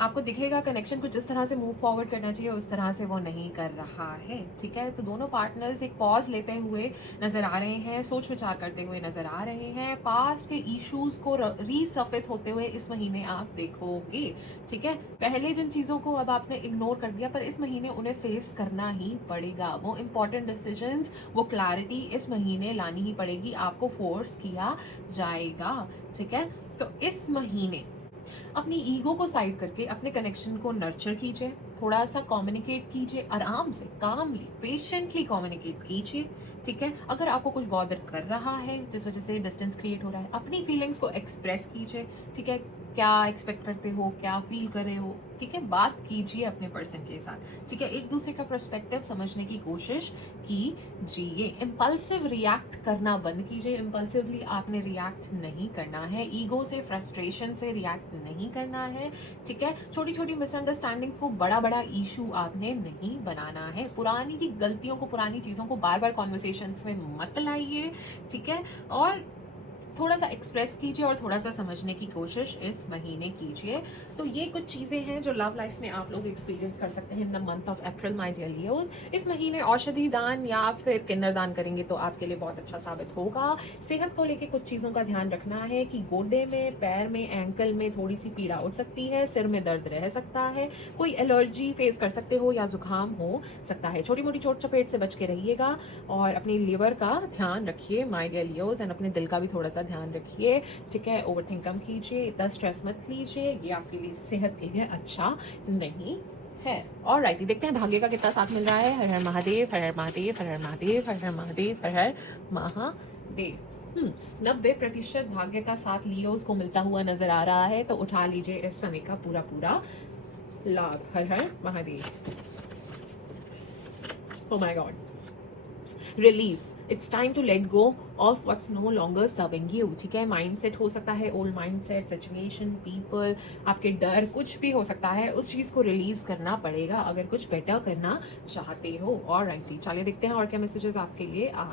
आपको दिखेगा कनेक्शन को जिस तरह से मूव फॉरवर्ड करना चाहिए उस तरह से वो नहीं कर रहा है, ठीक है। तो दोनों पार्टनर्स एक पॉज लेते हुए नजर आ रहे हैं, सोच विचार करते हुए नजर आ रहे हैं। पास्ट के इश्यूज को रीसर्फेस होते हुए इस महीने आप देखोगे, ठीक है। पहले जिन चीजों को अब आपने इग्नोर कर दिया, पर इस महीने उन्हें फेस करना ही पड़ेगा। वो इंपॉर्टेंट डिसीजंस, वो क्लैरिटी इस महीने लानी ही पड़ेगी, आपको फोर्स किया जाएगा, ठीक है। तो इस महीने अपनी ईगो को साइड करके अपने कनेक्शन को नर्चर कीजिए, थोड़ा सा कम्युनिकेट कीजिए, आराम से, कामली, पेशेंटली कम्युनिकेट कीजिए, ठीक है। अगर आपको कुछ बॉदर कर रहा है जिस वजह से डिस्टेंस क्रिएट हो रहा है, अपनी फीलिंग्स को एक्सप्रेस कीजिए, ठीक है। क्या एक्सपेक्ट करते हो, क्या फील कर रहे हो, ठीक है। बात कीजिए अपने पर्सन के साथ, ठीक है। एक दूसरे का पर्सपेक्टिव समझने की कोशिश कीजिए। इम्पल्सिव रिएक्ट करना बंद कीजिए। इम्पल्सिवली आपने रिएक्ट नहीं करना है, ईगो से, फ्रस्ट्रेशन से रिएक्ट नहीं करना है, ठीक है। छोटी छोटी मिसअंडरस्टैंडिंग को बड़ा बड़ा इशू आपने नहीं बनाना है। पुरानी की गलतियों को, पुरानी चीज़ों को बार बार कॉन्वर्सेशंस में मत लाइए, ठीक है। और थोड़ा सा एक्सप्रेस कीजिए और थोड़ा सा समझने की कोशिश इस महीने कीजिए। तो ये कुछ चीज़ें हैं जो लव लाइफ में आप लोग एक्सपीरियंस कर सकते हैं in the month of April, my dear Leos. इस महीने औषधि दान या फिर किन्नर दान करेंगे तो आपके लिए बहुत अच्छा साबित होगा। सेहत को लेके कुछ चीज़ों का ध्यान रखना है कि गोडे में, पैर में, एंकल में थोड़ी सी पीड़ा उठ सकती है, सिर में दर्द रह सकता है, कोई एलर्जी फेस कर सकते हो या जुकाम हो सकता है। छोटी मोटी चोट चपेट से बच के रहिएगा और अपनी लिवर का ध्यान रखिए, माय डियर लियोज, एंड अपने दिल का भी थोड़ा सा ध्यान रखिए, ठीक है। ओवरथिंक कम कीजिए, इतना स्ट्रेस मत लीजिए, ये आपके लिए, सेहत के लिए अच्छा नहीं है। और राइट, देखते हैं भाग्य का कितना साथ मिल रहा है। हर हर महादेव, हर हर महादेव, हर हर महादेव, हर हर महादेव, हर हर महादेव। 90% भाग्य का साथ लियोज को मिलता हुआ नजर आ रहा है, तो उठा लीजिए इस समय का पूरा पूरा लाभ। हर हर Mahadev. Oh my god, release, it's time to let go of what's no longer serving you, ठीक है। माइंडसेट हो सकता है, ओल्ड माइंडसेट, सिचुएशन, पीपल, आपके डर, कुछ भी हो सकता है, उस चीज़ को रिलीज करना पड़ेगा अगर कुछ बेटर करना चाहते हो। और राइट, चलिए देखते हैं और क्या मैसेजेस आपके लिए आ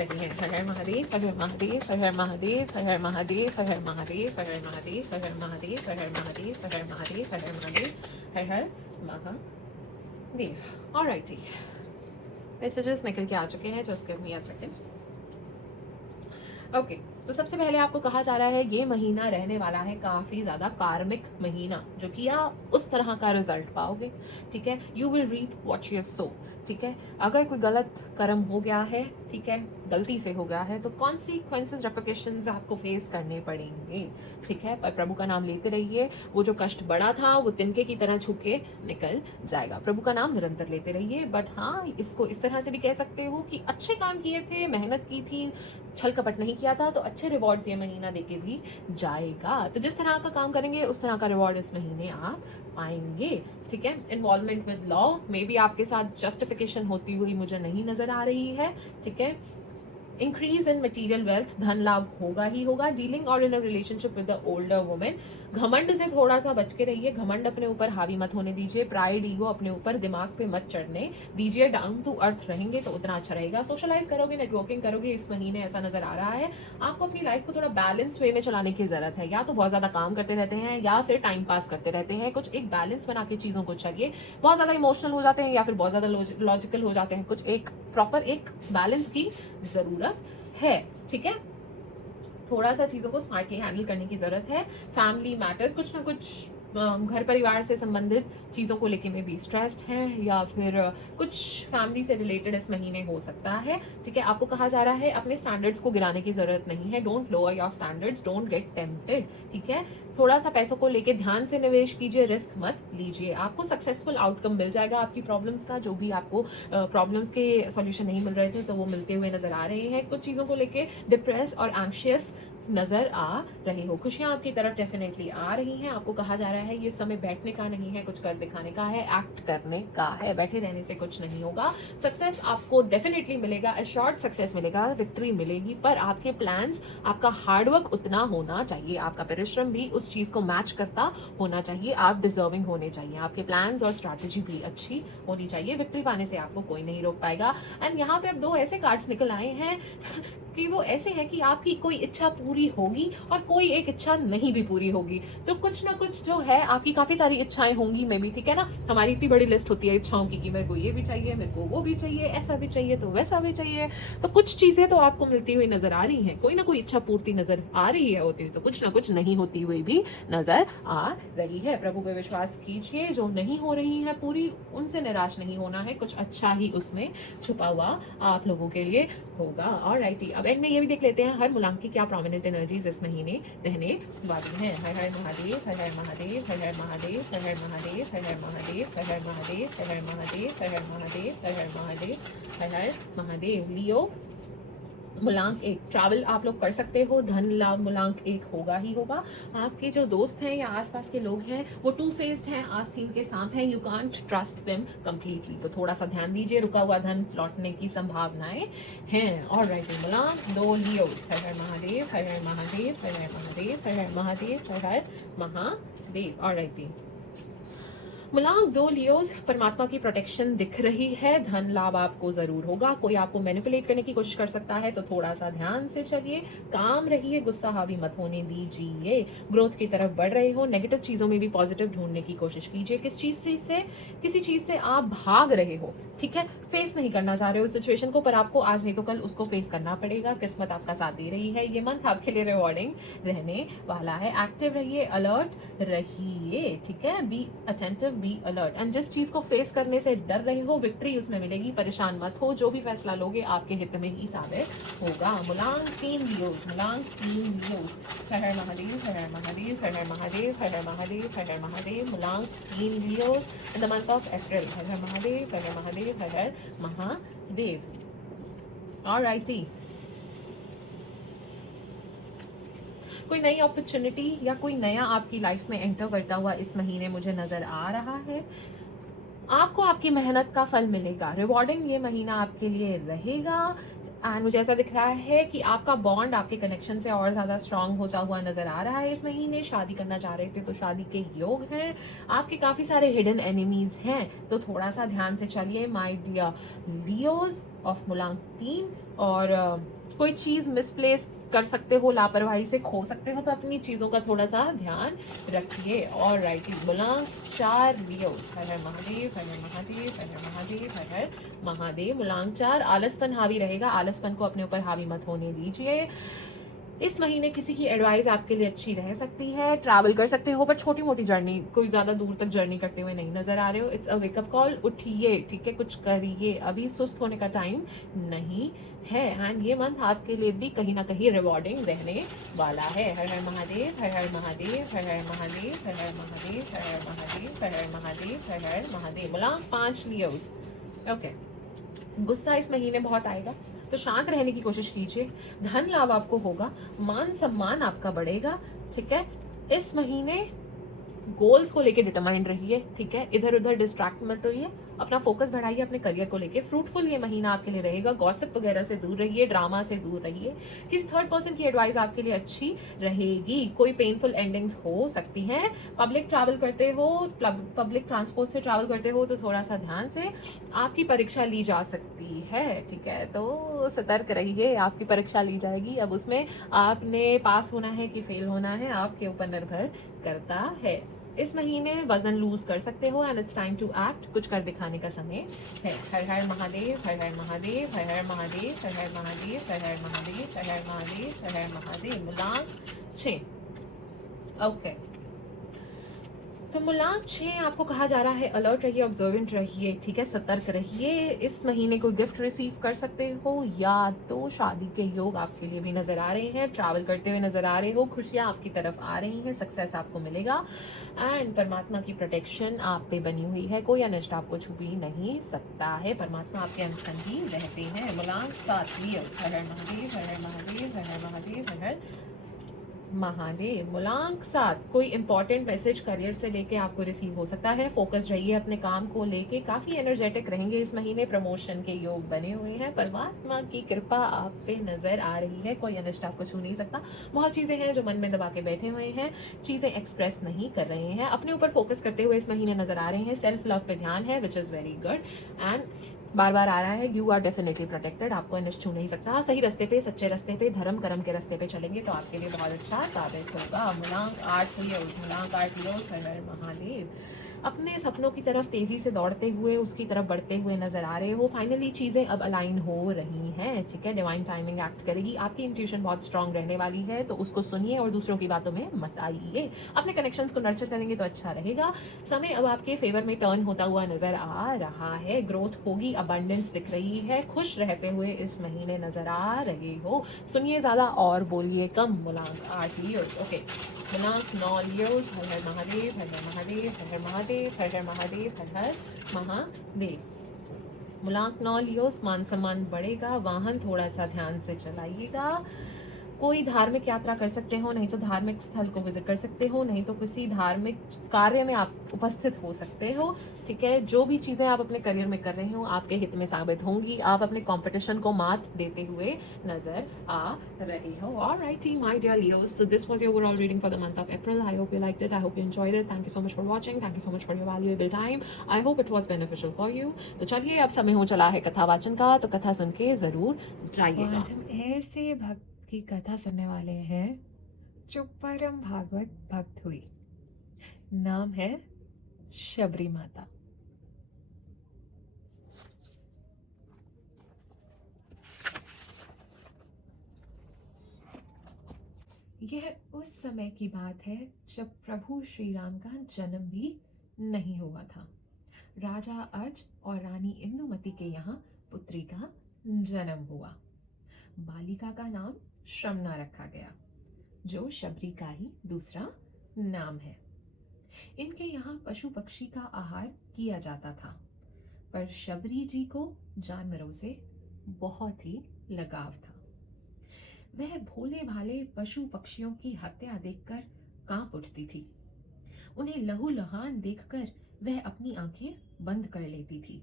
रहे हैं। हर हर महादेव, हर हर महादेव, हर हर महादेव, हर हर महादेव, हर हर महादेव, हर हर महादेव, हर हर महादेव, हर हर महादेव, हर हर महादेव, हर हर महादेव, हर हर महादेव। और राइट, मैसेजेस निकल के आ चुके हैं, just give me a second. Okay, तो सबसे पहले आपको कहा जा रहा है ये महीना रहने वाला है काफी ज्यादा कार्मिक महीना, जो कि आप उस तरह का रिजल्ट पाओगे, ठीक है। You will reap what you sow, ठीक है। अगर कोई गलत कर्म हो गया है, ठीक है, गलती से हो गया है, तो कॉन्सिक्वेंसेस, रेपरकशंस आपको फेस करने पड़ेंगे, ठीक है। पर प्रभु का नाम लेते रहिए, वो जो कष्ट बड़ा था वो तिनके की तरह छू के निकल जाएगा। प्रभु का नाम निरंतर लेते रहिए। बट हाँ, इसको इस तरह से भी कह सकते हो कि अच्छे काम किए थे, मेहनत की थी, छल कपट नहीं किया था, तो अच्छे रिवॉर्ड्स ये महीना देके भी जाएगा। तो जिस तरह का काम करेंगे उस तरह का रिवॉर्ड इस महीने आप पाएंगे, ठीक है। इन्वॉल्वमेंट विद लॉ में भी आपके साथ जस्टिफिकेशन होती हुई मुझे नहीं नजर आ रही है, ठीक है। इंक्रीज इन मटेरियल वेल्थ, धन लाभ होगा ही होगा। डीलिंग और in a relationship with the older women, घमंड से थोड़ा सा बच के रहिए, घमंड अपने ऊपर हावी मत होने दीजिए, प्राइड, ईगो अपने ऊपर दिमाग पे मत चढ़ने दीजिए, डाउन टू अर्थ रहेंगे तो उतना अच्छा रहेगा। सोशलाइज करोगे, नेटवर्किंग करोगे, इस महीने ऐसा नजर आ रहा है आपको अपनी लाइफ को थोड़ा बैलेंस वे में चलाने की जरूरत है। या तो बहुत ज्यादा काम करते रहते हैं या फिर टाइम पास करते रहते हैं, कुछ एक बैलेंस बना के चीजों को चलिए। बहुत ज्यादा इमोशनल हो जाते हैं या फिर बहुत ज्यादा लॉजिकल हो जाते हैं, कुछ एक प्रॉपर एक बैलेंस की जरूरत है, ठीक है। थोड़ा सा चीज़ों को स्मार्टली हैंडल करने की ज़रूरत है। फैमिली मैटर्स, कुछ ना कुछ घर परिवार से संबंधित चीज़ों को लेके में भी स्ट्रेस्ड हैं, या फिर कुछ फैमिली से रिलेटेड इस महीने हो सकता है। ठीक है, आपको कहा जा रहा है अपने स्टैंडर्ड्स को गिराने की ज़रूरत नहीं है। Don't lower your standards, don't get tempted. ठीक है, थोड़ा सा पैसों को लेके ध्यान से निवेश कीजिए, रिस्क मत लीजिए। आपको सक्सेसफुल आउटकम मिल जाएगा आपकी प्रॉब्लम्स का। जो भी आपको प्रॉब्लम्स के सॉल्यूशन नहीं मिल रहे थे तो वो मिलते हुए नजर आ रहे हैं। कुछ चीज़ों को लेके डिप्रेस और एंशियस नजर आ रहे हो। खुशियां आपकी तरफ डेफिनेटली आ रही हैं। आपको कहा जा रहा है ये समय बैठने का नहीं है, कुछ कर दिखाने का है, एक्ट करने का है। बैठे रहने से कुछ नहीं होगा। सक्सेस आपको डेफिनेटली मिलेगा, एश्योर्ड सक्सेस मिलेगा, विक्ट्री मिलेगी, पर आपके प्लान्स, आपका हार्डवर्क उतना होना चाहिए, आपका परिश्रम भी उस चीज को मैच करता होना चाहिए। आप डिजर्विंग होने चाहिए, आपके प्लान्स और स्ट्रैटेजी भी अच्छी होनी चाहिए। विक्ट्री पाने से आपको कोई नहीं रोक पाएगा। एंड यहाँ पे अब दो ऐसे कार्ड्स निकल आए हैं कि वो ऐसे है कि आपकी कोई इच्छा पूरी होगी और कोई एक इच्छा नहीं भी पूरी होगी। तो कुछ ना कुछ जो है, आपकी काफी सारी इच्छाएं होंगी में भी। ठीक है ना, हमारी इतनी बड़ी लिस्ट होती है इच्छाओं की कि मेरे को ये भी चाहिए, मेरे को वो भी चाहिए, ऐसा भी चाहिए तो वैसा भी चाहिए। तो कुछ चीजें तो आपको मिलती हुई नजर आ रही हैं, कोई ना कोई इच्छा पूर्ति नजर आ रही है होती, तो कुछ ना कुछ नहीं होती हुई भी नजर आ रही है। प्रभु पे विश्वास कीजिए, जो नहीं हो रही है पूरी उनसे निराश नहीं होना है, कुछ अच्छा ही उसमें छुपा हुआ आप लोगों के लिए होगा। ऑलराइटी, अब एंड में ये भी देख लेते हैं हर मुलांक की क्या प्रोमिनेंट एनर्जीज इस महीने रहने वाली हैं। हर हर महादेव, हर हर महादेव, हर हर महादेव, हर हर महादेव, हर हर महादेव, हर हर महादेव, हर हर महादेव, हर हर महादेव, हर हर महादेव, हर हर महादेव। लियो मुलांक 1, ट्रैवल आप लोग कर सकते हो, धन लाभ मुलांक 1 होगा ही होगा। आपके जो दोस्त हैं या आसपास के लोग हैं वो टू फेस्ड हैं, आस्तीन के सांप हैं, you can't trust them completely, तो थोड़ा सा ध्यान दीजिए। रुका हुआ धन लौटने की संभावनाएं हैं। और राइट, मुलांक 2, लियोस। हर हर महादेव, हर हर महादेव, हर हर महादेव, हर हर महादेव, हर हर महादेव। और राइट, मुलांक 2 लियोस, परमात्मा की प्रोटेक्शन दिख रही है, धन लाभ आपको जरूर होगा। कोई आपको मैनिपुलेट करने की कोशिश कर सकता है तो थोड़ा सा ध्यान से चलिए, काम रहिए, गुस्सा हावी मत होने दीजिए। ग्रोथ की तरफ बढ़ रहे हो, नेगेटिव चीजों में भी पॉजिटिव ढूंढने की कोशिश कीजिए। किसी चीज से आप भाग रहे हो, ठीक है, फेस नहीं करना चाह रहे हो सिचुएशन को, पर आपको आज नहीं तो कल उसको फेस करना पड़ेगा। किस्मत आपका साथ दे रही है, ये मंथ आपके लिए रिवॉर्डिंग रहने वाला है। एक्टिव रहिए, अलर्ट रहिए, ठीक है, be attentive, be alert. And जिस चीज को फेस करने से डर रहे हो, विक्ट्री उसमें मिलेगी, परेशान मत हो। जो भी फैसला लोगे आपके हित में ही साबित होगा। मुलांक 3 लियोस, मुलांक 3 लियोस। हर हर महादेव, हर हर महादेव, हर हर महादेव, हर हर महादेव, हर हर महादेव। मुलांक 3 Leos in the month of April. Har her Mahadev, her her Mahadev, her her Mahadev. Alrighty, कोई नई अपॉर्चुनिटी या कोई नया आपकी लाइफ में एंटर करता हुआ इस महीने मुझे नजर आ रहा है। आपको आपकी मेहनत का फल मिलेगा, रिवॉर्डिंग ये महीना आपके लिए रहेगा। एंड मुझे ऐसा दिख रहा है कि आपका बॉन्ड आपके कनेक्शन से और ज़्यादा स्ट्रांग होता हुआ नज़र आ रहा है इस महीने। शादी करना चाह रहे थे तो शादी के योग हैं। आपके काफ़ी सारे हिडन एनिमीज हैं, तो थोड़ा सा ध्यान से चलिए माय डियर लियोज ऑफ मुलांक 3। और कोई चीज़ मिसप्लेस कर सकते हो, लापरवाही से खो सकते हो, तो अपनी चीज़ों का थोड़ा सा ध्यान रखिए। और राइट, मुलांक 4 लियोज। हर हर महादेव, हर हर महादेव, हर हर महादेव, हर हर महादेव। मुलांक 4, आलसपन हावी रहेगा, आलसपन को अपने ऊपर हावी मत होने दीजिए। इस महीने किसी की एडवाइस आपके लिए अच्छी रह सकती है। ट्रैवल कर सकते हो, पर छोटी मोटी जर्नी, कोई ज़्यादा दूर तक जर्नी करते हुए नहीं नजर आ रहे हो। इट्स अ वेकअप कॉल, उठिए, ठीक है, कुछ करिए, अभी सुस्त होने का टाइम नहीं है। एंड ये मंथ आपके लिए भी कहीं ना कहीं रिवॉर्डिंग रहने वाला है। हर हर महादेव, हर हर महादेव, हर हर महादेव, हर हर महादेव, हर हर महादेव, हर हर महादेव, हर हर महादेव। मुलांक 5 लियोस। ओके, गुस्सा इस महीने बहुत आएगा, तो शांत रहने की कोशिश कीजिए। धन लाभ आपको होगा, मान सम्मान आपका बढ़ेगा, ठीक है। इस महीने गोल्स को लेके डिटरमाइंड रहिए, ठीक है, इधर उधर डिस्ट्रैक्ट मत होइए, अपना फोकस बढ़ाइए अपने करियर को लेके। फ्रूटफुल ये महीना आपके लिए रहेगा। गॉसिप वगैरह से दूर रहिए, ड्रामा से दूर रहिए। किसी थर्ड पर्सन की एडवाइस आपके लिए अच्छी रहेगी। कोई पेनफुल एंडिंग्स हो सकती हैं। पब्लिक ट्रैवल करते हो, पब्लिक ट्रांसपोर्ट से ट्रैवल करते हो तो थोड़ा सा ध्यान से, आपकी परीक्षा ली जा सकती है, ठीक है, तो सतर्क रहिए, आपकी परीक्षा ली जाएगी। अब उसमें आपने पास होना है कि फेल होना है, आपके ऊपर निर्भर करता है। इस महीने वजन लूज कर सकते हो, and it's time to act, कुछ कर दिखाने का समय है। हर हर महादेव, हर हर महादेव, हर हर महादेव, हर हर महादेव, हर हर महादेव, हर हर महादेव, हर हर महादेव। मुलांक 6। ओके, तो मूलांक 6 आपको कहा जा रहा है अलर्ट रहिए, ऑब्जर्वेंट रहिए, ठीक है, सतर्क रहिए। इस महीने कोई गिफ्ट रिसीव कर सकते हो, या तो शादी के योग आपके लिए भी नज़र आ रहे हैं, ट्रैवल करते हुए नज़र आ रहे हो, खुशियाँ आपकी तरफ आ रही हैं, सक्सेस आपको मिलेगा एंड परमात्मा की प्रोटेक्शन आप पे बनी हुई है, कोई अनिष्ट आपको छू भी नहीं सकता है, परमात्मा आपके अंग संग ही रहते हैं। मूलांक 7 हर हर महादेव, हर हर महादेव, हर हर महादेव, हर हर महादेव। मूलांक 7 कोई इंपॉर्टेंट मैसेज करियर से लेके आपको रिसीव हो सकता है। फोकस रहिए अपने काम को लेके, काफी एनर्जेटिक रहेंगे इस महीने, प्रमोशन के योग बने हुए हैं, परमात्मा की कृपा आप पे नजर आ रही है, कोई अनिष्ट आपको छू नहीं सकता। बहुत चीजें हैं जो मन में दबा के बैठे हुए हैं, चीजें एक्सप्रेस नहीं कर रहे हैं, अपने ऊपर फोकस करते हुए इस महीने नजर आ रहे हैं, सेल्फ लव पे ध्यान है, which is very good and बार बार आ रहा है, यू आर डेफिनेटली प्रोटेक्टेड, आपको अनिष्ट छू नहीं सकता। सही रास्ते पे, सच्चे रास्ते पे, धर्म कर्म के रास्ते पे चलेंगे तो आपके लिए बहुत अच्छा साबित होगा। मूलांक 8 मूलांक 8 हर हर महादेव। अपने सपनों की तरफ तेजी से दौड़ते हुए, उसकी तरफ बढ़ते हुए नजर आ रहे हो, फाइनली चीजें अब अलाइन हो रही हैं, ठीक है, डिवाइन टाइमिंग एक्ट करेगी, आपकी इंट्यूशन बहुत स्ट्रांग रहने वाली है, तो उसको सुनिए और दूसरों की बातों में मत आइए, अपने कनेक्शंस को नर्चर करेंगे तो अच्छा रहेगा। समय अब आपके फेवर में टर्न होता हुआ नजर आ रहा है, ग्रोथ होगी, अबंडेंस दिख रही है, खुश रहते हुए इस महीने नजर आ रहे हो। सुनिए ज्यादा और बोलिए कम। मूलांक 8 ओके। मूलांक 9 हर हर महादेव, हर हर महादेव, हर हर महादेव, हर हर महादेव, हर हर महादेव। मूलांक 9 मान सम्मान बढ़ेगा, वाहन थोड़ा सा ध्यान से चलाइएगा, कोई धार्मिक यात्रा कर सकते हो, नहीं तो धार्मिक स्थल को विजिट कर सकते हो, नहीं तो किसी धार्मिक कार्य में आप उपस्थित हो सकते हो, ठीक है। जो भी चीजें आप अपने करियर में कर रहे हो आपके हित में साबित होंगी, आप अपने कंपटीशन को मात देते हुए नजर आ रहे हो। Alright team, my dear Leos, so this was your overall reading for the month of April. I hope you liked it, I hope you enjoyed it. Thank you so much for watching, thank you so much for your valuable time. I hope it was beneficial for you. तो चलिए अब समय हो चला है कथा वाचन का, तो कथा सुन के जरूर जाइएगा। आज हम ऐसे भक्त की कथा सुनने वाले हैं जो परम भागवत भक्त हुई। नाम है शबरी माता। यह उस समय की बात है जब प्रभु श्री राम का जन्म भी नहीं हुआ था। राजा अज और रानी इंदुमती के यहाँ पुत्री का जन्म हुआ। बालिका का नाम श्रमना रखा गया, जो शबरी का ही दूसरा नाम है। इनके यहाँ पशु पक्षी का आहार किया जाता था, पर शबरी जी को जानवरों से बहुत ही लगाव था। वह भोले भाले पशु पक्षियों की हत्या देखकर कांप उठती थी। उन्हें लहूलुहान देखकर वह अपनी आंखें बंद कर लेती थी।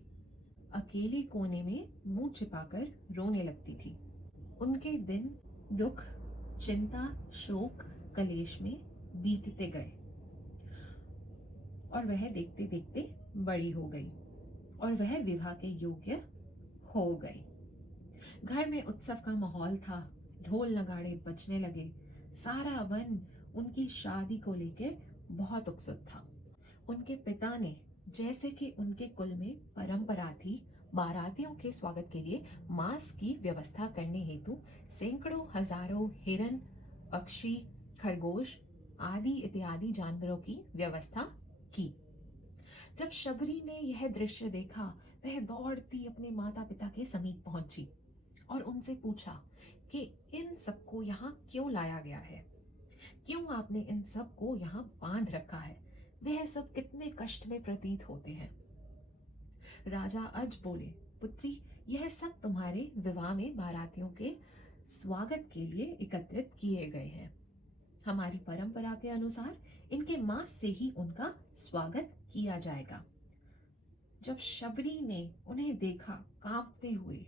अकेले कोने में मुंह छिपाकर रोने लगती थी। उनके दिन दुख, चिंता, शोक, कलेश में बीतते गए और वह देखते देखते बड़ी हो गई और वह विवाह के योग्य हो गई। घर में उत्सव का माहौल था, ढोल नगाड़े बजने लगे। सारा वन उनकी शादी को लेकर बहुत उत्सुक था। उनके पिता ने, जैसे कि उनके कुल में परंपरा थी, बारातियों के स्वागत के लिए मांस की व्यवस्था करने हेतु सैकड़ों हजारों हिरन, पक्षी, खरगोश आदि इत्यादि जानवरों की व्यवस्था की। जब शबरी ने यह दृश्य देखा, वह दौड़ती अपने माता पिता के समीप पहुंची और उनसे पूछा कि इन सबको यहाँ क्यों लाया गया है, क्यों आपने इन सबको यहाँ बांध रखा है, वह सब कितने कष्ट में प्रतीत होते हैं। राजा अज बोले, पुत्री, यह सब तुम्हारे विवाह में बारातियों के स्वागत के लिए एकत्रित किए गए हैं। हमारी परंपरा के अनुसार इनके मांस से ही उनका स्वागत किया जाएगा। जब शबरी ने उन्हें देखा, कांपते हुए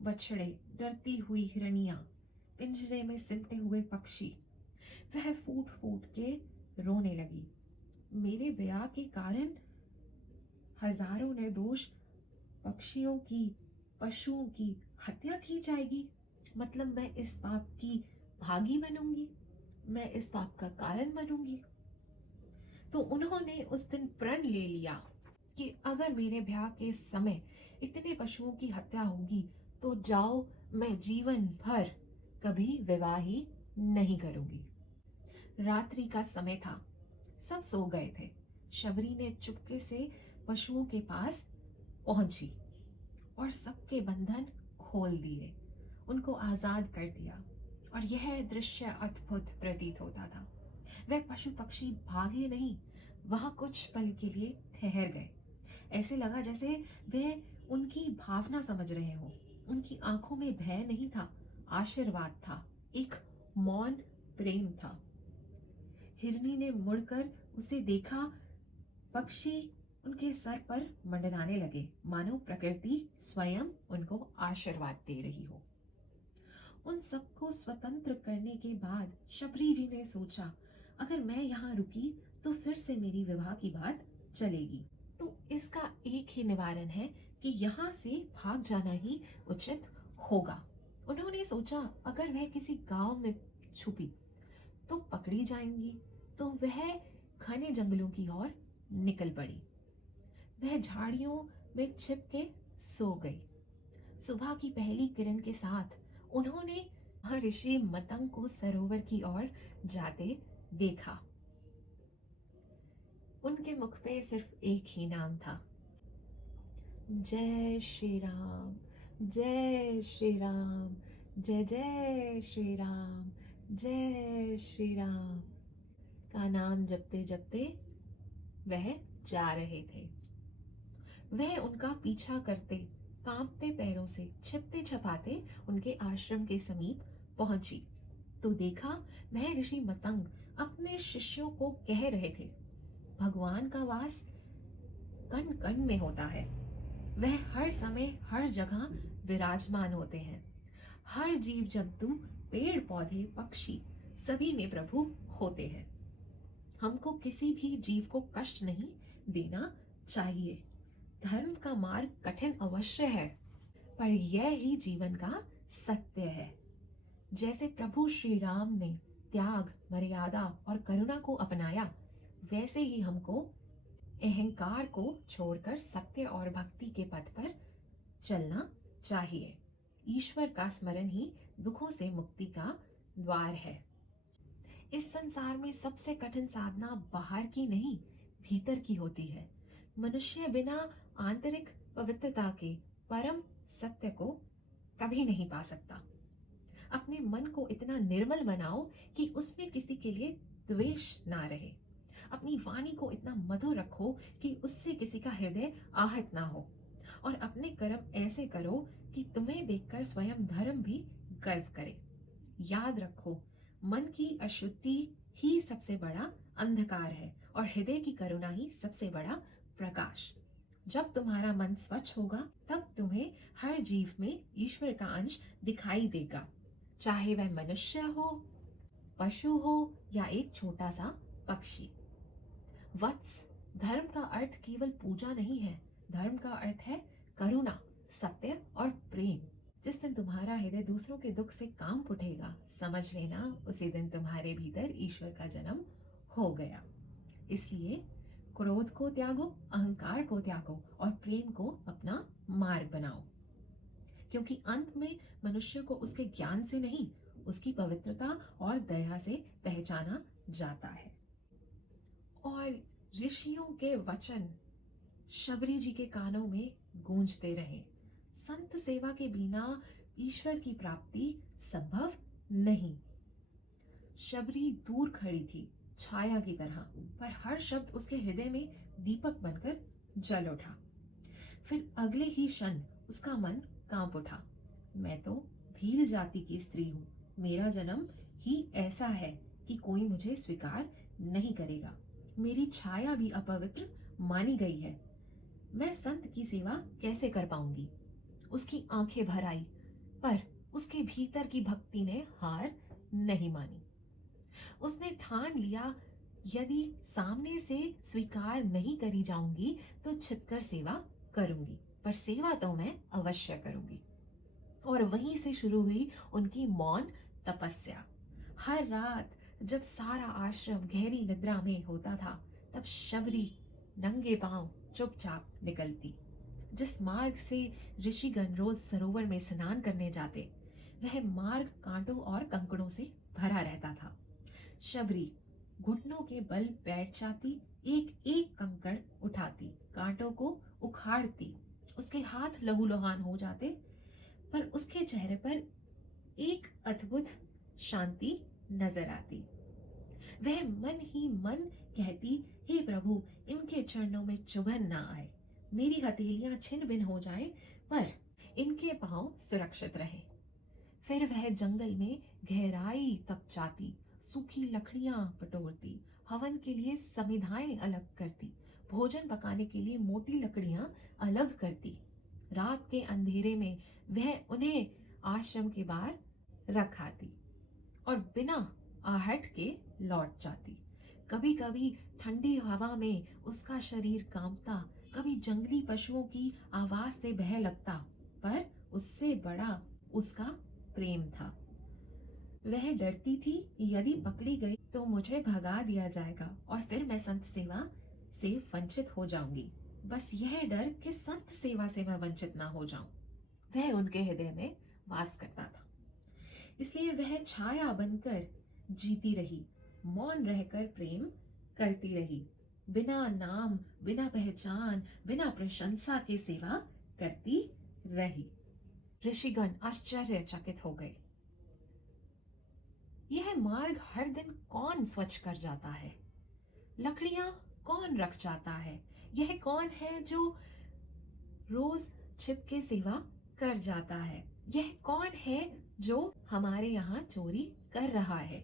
बछड़े, डरती हुई हिरनियां, पिंजरे में सिमटे हुए पक्षी, वह फूट फूट के रोने लगी। मेरे ब्याह के कारण हजारों निर्दोष पक्षियों की, पशुओं की हत्या की जाएगी, मतलब मैं इस पाप की भागी बनूंगी, मैं इस पाप का कारण बनूंगी। तो उन्होंने उस दिन प्रण ले लिया कि अगर मेरे ब्याह के समय इतने पशुओं की हत्या होगी तो जाओ, मैं जीवन भर कभी विवाह ही नहीं करूंगी। रात्रि का समय था, सब सो गए थे। शबरी ने चुपके से पशुओं के पास पहुंची और सबके बंधन खोल दिए, उनको आजाद कर दिया। और यह दृश्य अद्भुत प्रतीत होता था। वह पशु पक्षी भागे नहीं, वहां कुछ पल के लिए ठहर गए। ऐसे लगा जैसे वे उनकी भावना समझ रहे हो। उनकी आंखों में भय नहीं था, आशीर्वाद था, एक मौन प्रेम था। हिरनी ने मुड़कर उसे देखा। पक्षी उनके सर पर मंडराने लगे, मानो प्रकृति स्वयं उनको आशीर्वाद दे रही हो। उन सबको स्वतंत्र करने के बाद शबरी जी ने सोचा, अगर मैं यहाँ रुकी तो फिर से मेरी विवाह की बात चलेगी। तो इसका एक ही निवारण है कि यहाँ से भाग जाना ही उचित होगा। उन्होंने सोचा, अगर वह किसी गांव में छुपी तो पकड़ी जाएंगी, तो वह घने जंगलों की ओर निकल पड़ी। वह झाड़ियों में छिप के सो गई। सुबह की पहली किरण के साथ उन्होंने ऋषि मतंग को सरोवर की ओर जाते देखा। उनके मुख पे सिर्फ एक ही नाम था, जय श्री राम, जय श्री राम, जय जय श्री राम, जय श्री राम का नाम जपते जपते वह जा रहे थे। वह उनका पीछा करते कांपते पैरों से छिपते छपाते उनके आश्रम के समीप पहुंची तो देखा, वह ऋषि मतंग अपने शिष्यों को कह रहे थे, भगवान का वास कण कण में होता है। वह हर समय हर जगह विराजमान होते हैं। हर जीव जंतु, पेड़ पौधे, पक्षी सभी में प्रभु होते हैं। हमको किसी भी जीव को कष्ट नहीं देना चाहिए। धर्म का मार्ग कठिन अवश्य है, पर यह ही जीवन का सत्य है। जैसे प्रभु श्री राम ने त्याग, मर्यादा और करुणा को अपनाया, वैसे ही हमको अहंकार को छोड़कर सत्य और भक्ति के पथ पर चलना चाहिए। ईश्वर का स्मरण ही दुखों से मुक्ति का द्वार है। इस संसार में सबसे कठिन साधना बाहर की नहीं, भीतर की होती है। मनुष्य बिना आंतरिक पवित्रता के परम सत्य को कभी नहीं पा सकता। अपने मन को इतना निर्मल बनाओ कि उसमें किसी के लिए द्वेष ना रहे। अपनी वाणी को इतना मधुर रखो कि उससे किसी का हृदय आहत ना हो। और अपने कर्म ऐसे करो कि तुम्हें देखकर स्वयं धर्म भी गर्व करे। याद रखो, मन की अशुद्धि ही सबसे बड़ा अंधकार है और हृदय की करुणा ही सबसे बड़ा प्रकाश। जब तुम्हारा मन स्वच्छ होगा, तब तुम्हें हर जीव में ईश्वर का अंश दिखाई देगा, चाहे वह मनुष्य हो, पशु हो या एक छोटा सा पक्षी। वत्स, धर्म का अर्थ केवल पूजा नहीं है। धर्म का अर्थ है करुणा, सत्य और प्रेम। जिस दिन तुम्हारा हृदय दूसरों के दुख से कांप उठेगा, समझ लेना उसी दिन तुम्हारे भीतर ईश्वर का जन्म हो गया। इसलिए क्रोध को त्यागो, अहंकार को त्यागो और प्रेम को अपना मार्ग बनाओ, क्योंकि अंत में मनुष्य को उसके ज्ञान से नहीं, उसकी पवित्रता और दया से पहचाना जाता है। और ऋषियों के वचन शबरी जी के कानों में गूंजते रहे। संत सेवा के बिना ईश्वर की प्राप्ति संभव नहीं। शबरी दूर खड़ी थी, छाया की तरह, पर हर शब्द उसके हृदय में दीपक बनकर जल उठा। फिर अगले ही क्षण उसका मन कांप उठा। मैं तो भील जाति की स्त्री हूँ। मेरा जन्म ही ऐसा है कि कोई मुझे स्वीकार नहीं करेगा। मेरी छाया भी अपवित्र मानी गई है। मैं संत की सेवा कैसे कर पाऊंगी? उसकी आंखें भर आई, पर उसके भीतर की भक्ति ने हार नहीं मानी। उसने ठान लिया, यदि सामने से स्वीकार नहीं करी जाऊंगी तो छिपकर सेवा करूंगी, पर सेवा तो मैं अवश्य करूंगी। और वहीं से शुरू हुई उनकी मौन तपस्या। हर रात जब सारा आश्रम गहरी निद्रा में होता था, तब शबरी नंगे पांव चुपचाप निकलती। जिस मार्ग से ऋषिगण रोज सरोवर में स्नान करने जाते, वह मार्ग कांटों और कंकड़ों से भरा रहता था। शबरी घुटनों के बल बैठ जाती, एक एक कंकड़ उठाती, कांटों को उखाड़ती। उसके हाथ लहूलुहान हो जाते, पर उसके चेहरे पर एक अद्भुत शांति नजर आती। वह मन ही मन कहती, हे प्रभु, इनके चरणों में चुभन ना आए, मेरी हथेलियां छिन भिन हो जाए, पर इनके पांव सुरक्षित रहे। फिर वह जंगल में गहराई तक जाती, सूखी लकड़ियां बटोरती, हवन के लिए समिधाएं अलग करती, भोजन पकाने के लिए मोटी लकड़ियां अलग करती। रात के अंधेरे में वह उन्हें आश्रम के बाहर रख आती और बिना आहट के लौट जाती। कभी कभी ठंडी हवा में उसका शरीर कांपता, कभी जंगली पशुओं की आवाज से बह लगता, पर उससे बड़ा उसका प्रेम था। वह डरती थी, यदि पकड़ी गई तो मुझे भगा दिया जाएगा और फिर मैं संत सेवा से वंचित हो जाऊंगी। बस यह डर कि संत सेवा से मैं वंचित ना हो जाऊं, वह उनके हृदय में वास करता था। इसलिए वह छाया बनकर जीती रही, मौन रहकर प्रेम करती रही, बिना नाम, बिना पहचान, बिना प्रशंसा के सेवा करती रही। ऋषिगण आश्चर्यचकित हो गए। यह मार्ग हर दिन कौन स्वच्छ कर जाता है? लकड़ियां कौन रख जाता है? यह कौन है जो रोज छिप के सेवा कर जाता है? यह कौन है जो हमारे यहाँ चोरी कर रहा है?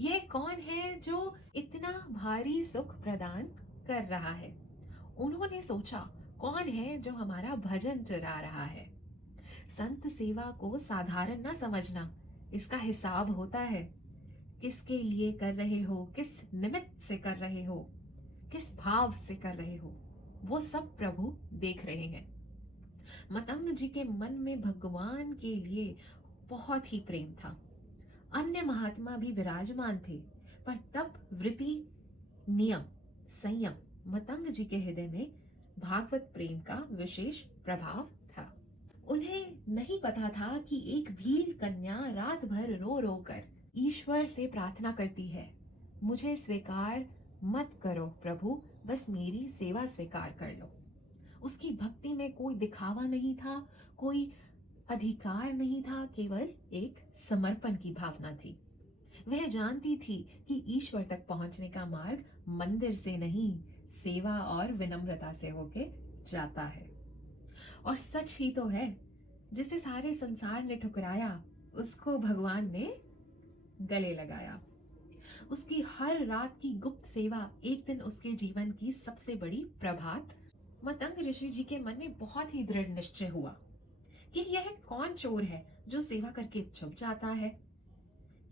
यह कौन है जो इतना भारी सुख प्रदान कर रहा है? उन्होंने सोचा, कौन है जो हमारा भजन चुरा रहा है? संत सेवा को साधारण न समझना, इसका हिसाब होता है। किसके लिए कर रहे हो, किस निमित्त से कर रहे हो, किस भाव से कर रहे हो, वो सब प्रभु देख रहे हैं। मतंग जी के मन में भगवान के लिए बहुत ही प्रेम था। अन्य महात्मा भी विराजमान थे, पर तप, वृत्ति, नियम, संयम, मतंग जी के हृदय में भागवत प्रेम का विशेष प्रभाव था। उन्हें नहीं पता था कि एक भील कन्या रात भर रो रो कर ईश्वर से प्रार्थना करती है, मुझे स्वीकार मत करो प्रभु, बस मेरी सेवा स्वीकार कर लो। उसकी भक्ति में कोई दिखावा नहीं था, कोई अधिकार नहीं था, केवल एक समर्पण की भावना थी। वह जानती थी कि ईश्वर तक पहुंचने का मार्ग मंदिर से नहीं, सेवा और विनम्रता से होके जाता है। और सच ही तो है, जिसे सारे संसार ने ठुकराया, उसको भगवान ने गले लगाया। उसकी हर रात की गुप्त सेवा एक दिन उसके जीवन की सबसे बड़ी प्रभात। मतंग ऋषि जी के मन में बहुत ही दृढ़ निश्चय हुआ कि यह कौन चोर है जो सेवा करके छुप जाता है,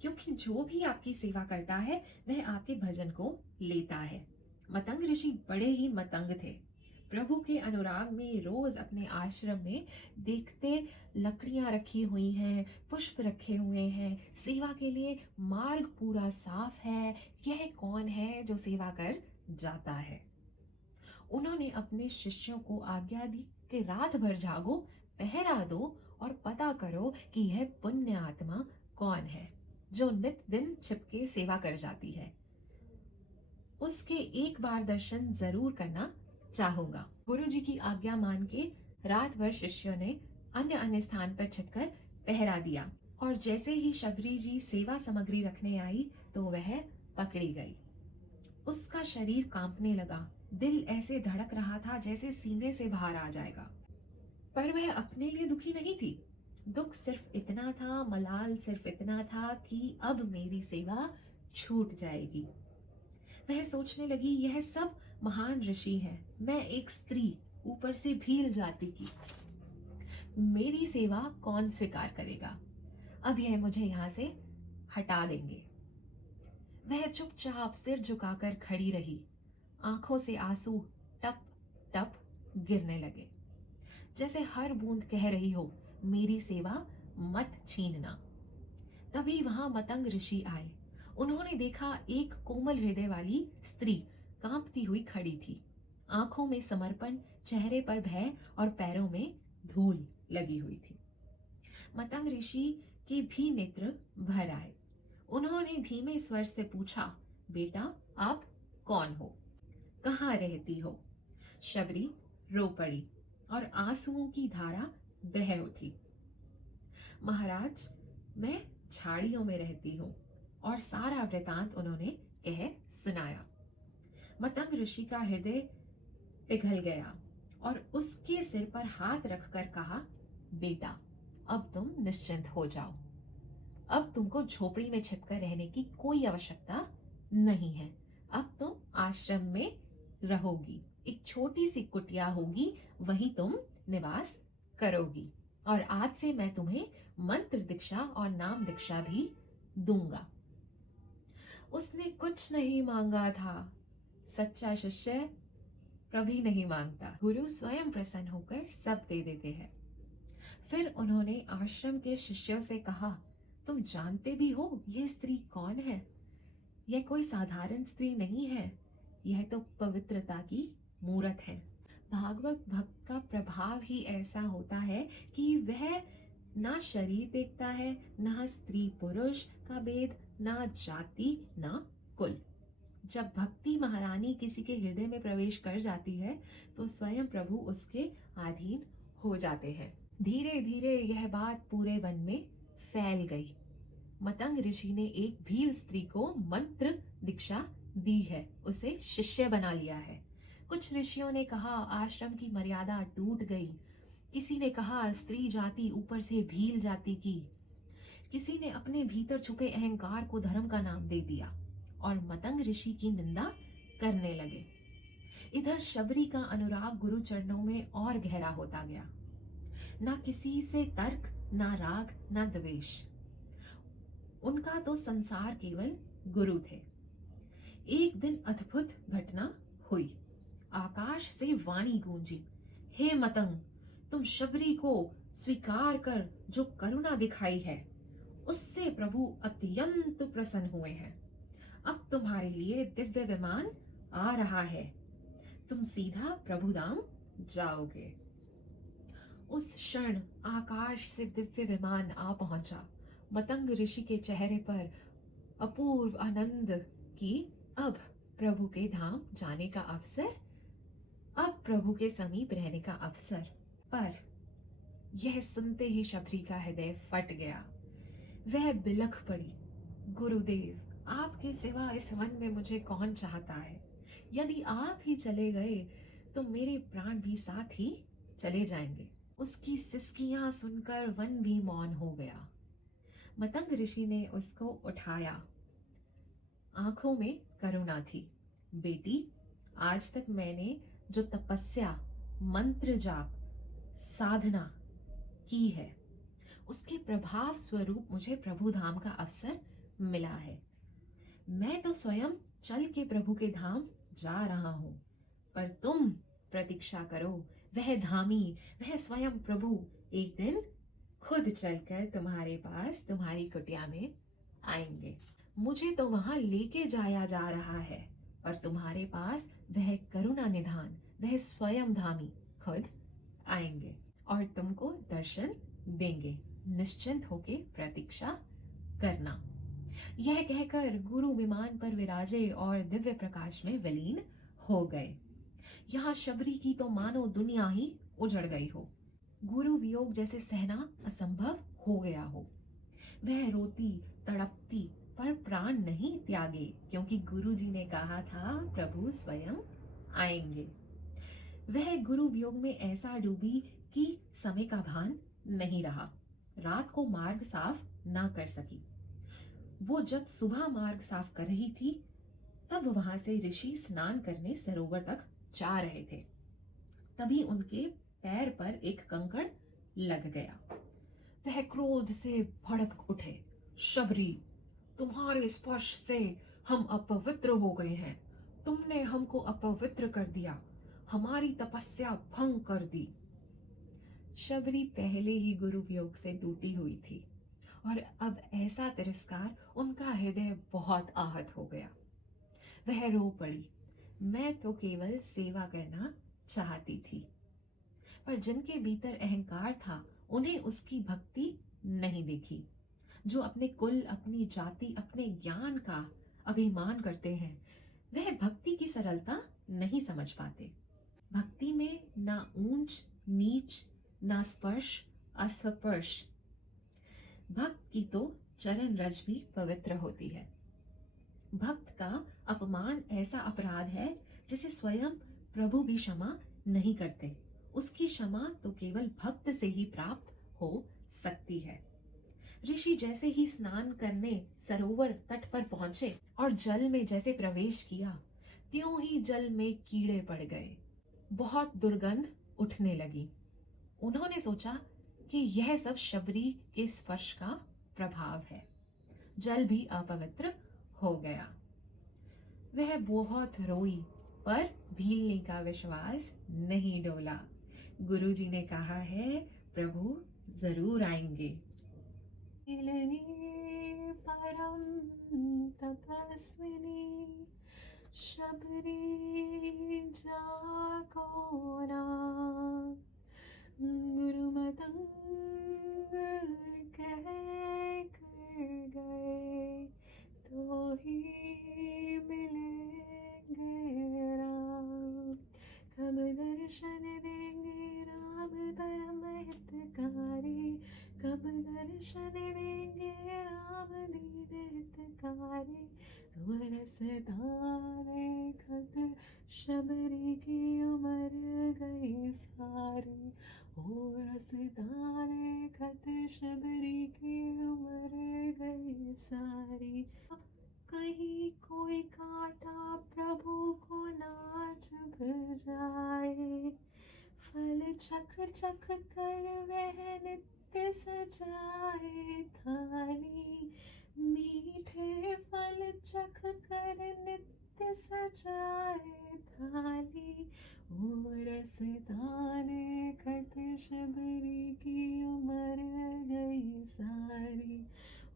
क्योंकि जो भी आपकी सेवा करता है वह आपके भजन को लेता है। मतंग ऋषि बड़े ही मतंग थे। प्रभु के अनुराग में रोज अपने आश्रम में देखते लकड़ियां रखी हुई हैं, पुष्प रखे हुए हैं, सेवा के लिए मार्ग पूरा साफ है। यह कौन है जो सेवा कर जाता है? उन्होंने अपने शिष्यों को आज्ञा दी कि रात भर जागो, पहरा दो और पता करो कि यह पुण्य आत्मा कौन है जो नित दिन छिपके सेवा कर जाती है। उसके एक बार दर्शन जरूर करना चाहूंगा। गुरु जी की आज्ञा मान के रात भर शिष्यों ने अन्य अन्य स्थान पर छिपकर पहरा दिया, और जैसे ही शबरी जी सेवा सामग्री रखने आई तो वह पकड़ी गई। उसका शरीर कांपने लगा, दिल ऐसे धड़क रहा था जैसे सीने से बाहर आ जाएगा। पर वह अपने लिए दुखी नहीं थी। दुख सिर्फ इतना था, मलाल सिर्फ इतना था कि अब मेरी सेवा छूट जाएगी। वह सोचने लगी, यह सब महान ऋषि हैं, मैं एक स्त्री, ऊपर से भील जाति की, मेरी सेवा कौन स्वीकार करेगा? अब यह मुझे यहाँ से हटा देंगे। वह चुपचाप सिर झुकाकर खड़ी रही, आंखों से आंसू टप टप गिरने लगे, जैसे हर बूंद कह रही हो, मेरी सेवा मत छीनना। तभी वहां मतंग ऋषि आए। उन्होंने देखा एक कोमल हृदय वाली स्त्री कांपती हुई खड़ी थी, आंखों में समर्पण, चेहरे पर भय और पैरों में धूल लगी हुई थी। मतंग ऋषि के भी नेत्र भर आए। उन्होंने धीमे स्वर से पूछा, बेटा आप कौन हो, कहाँ रहती हो। शबरी रो पड़ी और आंसुओं की धारा बह उठी। महाराज, मैं झाड़ियों में रहती हूँ। और सारा वृतांत उन्होंने कह सुनाया। मतंग ऋषि का हृदय पिघल गया और उसके सिर पर हाथ रखकर कहा, बेटा अब तुम निश्चिंत हो जाओ। अब तुमको झोपड़ी में छिपकर रहने की कोई आवश्यकता नहीं है। अब तुम आश्रम में रहोगी, एक छोटी सी कुटिया होगी, वहीं तुम निवास करोगी। और आज से मैं तुम्हें मंत्र दीक्षा और नाम दीक्षा भी दूंगा। उसने कुछ नहीं मांगा था। सच्चा शिष्य कभी नहीं मांगता। गुरु स्वयं प्रसन्न होकर सब दे देते हैं। फिर उन्होंने आश्रम के शिष्यों से कहा, तुम जानते भी हो यह स्त्री कौन है? यह कोई साधारण स्त्री नहीं है, यह तो पवित्रता की मूरत है। भागवत भक्त का प्रभाव ही ऐसा होता है कि वह ना शरीर देखता है, ना स्त्री पुरुष का भेद, ना जाति, ना कुल। जब भक्ति महारानी किसी के हृदय में प्रवेश कर जाती है तो स्वयं प्रभु उसके अधीन हो जाते हैं। धीरे धीरे यह बात पूरे वन में फैल गई। मतंग ऋषि ने एक भील स्त्री को मंत्र दीक्षा दी है, उसे शिष्य बना लिया है। कुछ ऋषियों ने कहा आश्रम की मर्यादा टूट गई। किसी ने कहा स्त्री जाति ऊपर से भील जाति की। किसी ने अपने भीतर छुपे अहंकार को धर्म का नाम दे दिया और मतंग ऋषि की निंदा करने लगे। इधर शबरी का अनुराग गुरु चरणों में और गहरा होता गया। ना किसी से तर्क, ना राग, ना द्वेष। उनका तो संसार केवल गुरु थे। एक दिन अद्भुत घटना हुई। आकाश से वाणी गूंजी, हे मतंग, तुम शबरी को स्वीकार कर जो करुणा दिखाई है उससे प्रभु अत्यंत प्रसन्न हुए हैं। अब तुम्हारे लिए दिव्य विमान आ रहा है, तुम सीधा प्रभुधाम जाओगे। उस क्षण आकाश से दिव्य विमान आ पहुंचा। मतंग ऋषि के चेहरे पर अपूर्व आनंद की अब प्रभु के धाम जाने का अवसर, अब प्रभु के समीप रहने का अवसर। पर यह सुनते ही शबरी का हृदय फट गया। वह बिलख पड़ी, गुरुदेव, आपके सिवा इस वन में मुझे कौन चाहता है? यदि आप ही चले गए तो मेरे प्राण भी साथ ही चले जाएंगे। उसकी सिसकियां सुनकर वन भी मौन हो गया। मतंग ऋषि ने उसको उठाया। आंखों में करुणा थी। बेटी, आज तक मैंने जो तपस्या, मंत्र जाप, साधना की है उसके प्रभाव स्वरूप मुझे प्रभु धाम का अवसर मिला है। मैं तो स्वयं चल के प्रभु के धाम जा रहा हूं, पर तुम प्रतीक्षा करो। वह धामी, वह स्वयं प्रभु एक दिन खुद चलकर तुम्हारे पास, तुम्हारी कुटिया में आएंगे। मुझे तो वहां लेके जाया जा रहा है, पर तुम्हारे पास वह करुणा निधान, वह स्वयं धामी खुद आएंगे और तुमको दर्शन देंगे। निश्चिंत होके प्रतीक्षा करना। यह कहकर गुरु विमान पर विराजे और दिव्य प्रकाश में विलीन हो गए। यहाँ शबरी की तो मानो दुनिया ही उजड़ गई हो। गुरु वियोग जैसे सहना असंभव हो गया हो। वह रोती तड़पती पर प्राण नहीं त्यागे, क्योंकि गुरु जी ने कहा था प्रभु स्वयं आएंगे। वह गुरु वियोग में ऐसा डूबी कि समय का भान नहीं रहा। रात को मार्ग साफ ना कर सकी। वो जब सुबह मार्ग साफ कर रही थी तब वहां से ऋषि स्नान करने सरोवर तक जा रहे थे। तभी उनके पैर पर एक कंकड़ लग गया। वह क्रोध से भड़क उठे। शबरी, तुम्हारे स्पर्श से हम अपवित्र हो गए हैं। तुमने हमको अपवित्र कर दिया, हमारी तपस्या भंग कर दी। शबरी पहले ही गुरु वियोग से टूटी हुई थी और अब ऐसा तिरस्कार, उनका हृदय बहुत आहत हो गया। वह रो पड़ी। मैं तो केवल सेवा करना चाहती थी। पर जिनके भीतर अहंकार था उन्हें उसकी भक्ति नहीं देखी। जो अपने कुल, अपनी जाति, अपने ज्ञान का, अभिमान करते हैं, वह भक्ति की सरलता नहीं समझ पाते। भक्ति में ना ऊंच नीच, ना स्पर्श अस्पर्श। भक्त की तो चरण रज भी पवित्र होती है। भक्त का अपमान ऐसा अपराध है जिसे स्वयं प्रभु भी क्षमा नहीं करते। उसकी क्षमा तो केवल भक्त से ही प्राप्त हो सकती है। ऋषि जैसे ही स्नान करने सरोवर तट पर पहुंचे और जल में जैसे प्रवेश किया, त्यों ही जल में कीड़े पड़ गए। बहुत दुर्गंध उठने लगी। उन्होंने सोचा कि यह सब शबरी के स्पर्श का प्रभाव है। जल भी अपवित्र हो गया। वह बहुत रोई, पर भीलनी का विश्वास नहीं डोला। गुरुजी ने कहा है, प्रभु जरूर आएंगे। भीलनी परम तपस्विनी, शबरी जाको नाम। गुरु मतंग कह कर गए, तो ही मिलेंगे राम। कब दर्शन देंगे राम परम हितकारी, कब दर्शन देंगे राम दीन हितकारी। रसदाने खत शबरी की उम्र गई सारी, ओ रसदाने खत शबरी की उम्र गई सारी। कहीं कोई कांटा प्रभु को ना चुभ जाए, फल चख चख कर वह नित्य सजाए थाली। मीठे फल चख कर नित्य सजाए थाली। ओ रसदाने खत शबरी की उम्र गई सारी,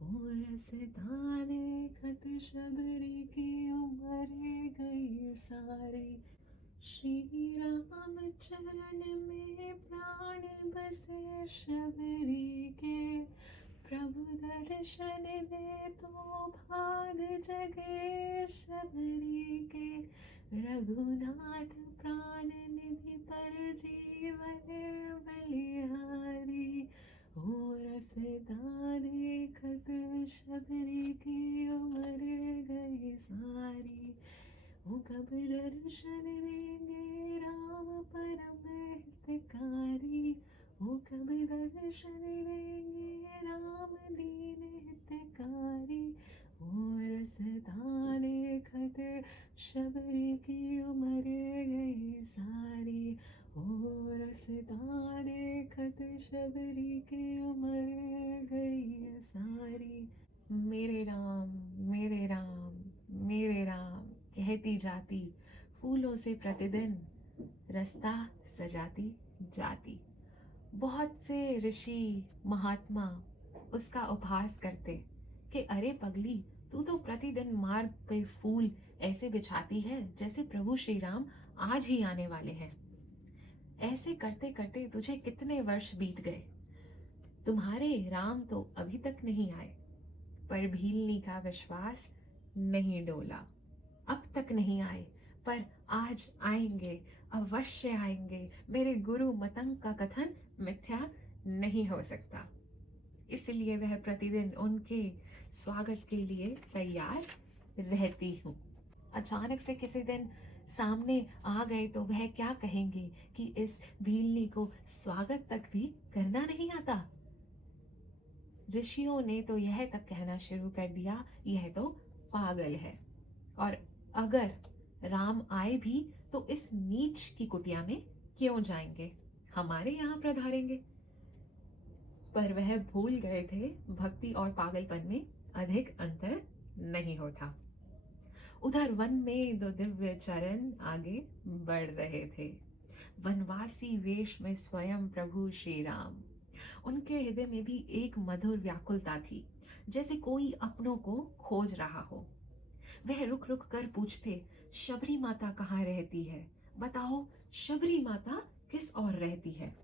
ओ रसदाने खत शबरी की उम्र गई सारी। श्री राम चरण में प्राण बसे शबरी के, प्रभु दर्शन दे तो भाग जगे शबरी के। रघुनाथ प्राण निधि पर जीवन बलिहारी, ओ रसदाने खत शबरी की उम्र गई सारी। ओ कब दर्शन देंगे राम परम हितकारी, ओ कब दर्शन देंगे राम दीन हितकारी। ओ रसदाने खत शबरी की उम्र गई सारी, ओ रसदाने खत शबरी की उम्र गई सारी। मेरे राम मेरे राम मेरे राम कहती जाती, फूलों से प्रतिदिन रास्ता सजाती जाती। बहुत से ऋषि महात्मा उसका उपहास करते कि अरे पगली, तू तो प्रतिदिन मार्ग पे फूल ऐसे बिछाती है जैसे प्रभु श्री राम आज ही आने वाले हैं। ऐसे करते करते तुझे कितने वर्ष बीत गए, तुम्हारे राम तो अभी तक नहीं आए। पर भीलनी का विश्वास नहीं डोला। अब तक नहीं आए, पर आज आएंगे, अवश्य आएंगे। मेरे गुरु मतंग का कथन मिथ्या नहीं हो सकता। इसलिए वह प्रतिदिन उनके स्वागत के लिए तैयार रहती हूँ। अचानक से किसी दिन सामने आ गए तो वह क्या कहेंगे कि इस भीलनी को स्वागत तक भी करना नहीं आता। ऋषियों ने तो यह तक कहना शुरू कर दिया, यह तो पागल है, और अगर राम आए भी तो इस नीच की कुटिया में क्यों जाएंगे, हमारे यहाँ प्रधारेंगे। पर वह भूल गए थे भक्ति और पागलपन में अधिक अंतर नहीं होता। उधर वन में दो दिव्य चरण आगे बढ़ रहे थे, वनवासी वेश में स्वयं प्रभु श्री राम। उनके हृदय में भी एक मधुर व्याकुलता थी, जैसे कोई अपनों को खोज रहा हो। वह रुक रुक कर पूछते, शबरी माता कहाँ रहती है? बताओ, शबरी माता किस ओर रहती है?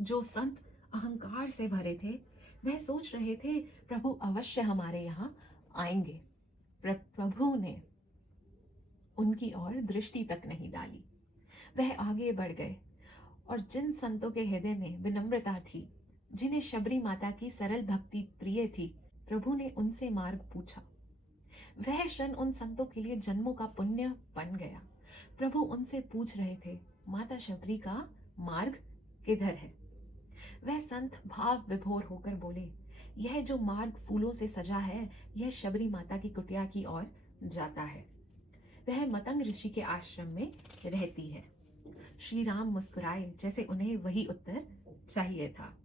जो संत अहंकार से भरे थे, वह सोच रहे थे प्रभु अवश्य हमारे यहाँ आएंगे। प्रभु ने उनकी ओर दृष्टि तक नहीं डाली। वह आगे बढ़ गए और जिन संतों के हृदय में विनम्रता थी, जिन्हें शबरी माता की सरल भक्ति प्रिय थी, प्रभु ने उनसे मार्ग पूछा। वह क्षण उन संतों के लिए जन्मों का पुण्य बन गया। प्रभु उनसे पूछ रहे थे, माता शबरी का मार्ग किधर है? वह संत भाव विभोर होकर बोले, यह जो मार्ग फूलों से सजा है, यह शबरी माता की कुटिया की ओर जाता है। वह मतंग ऋषि के आश्रम में रहती है। श्री राम मुस्कुराए, जैसे उन्हें वही उत्तर चाहिए था।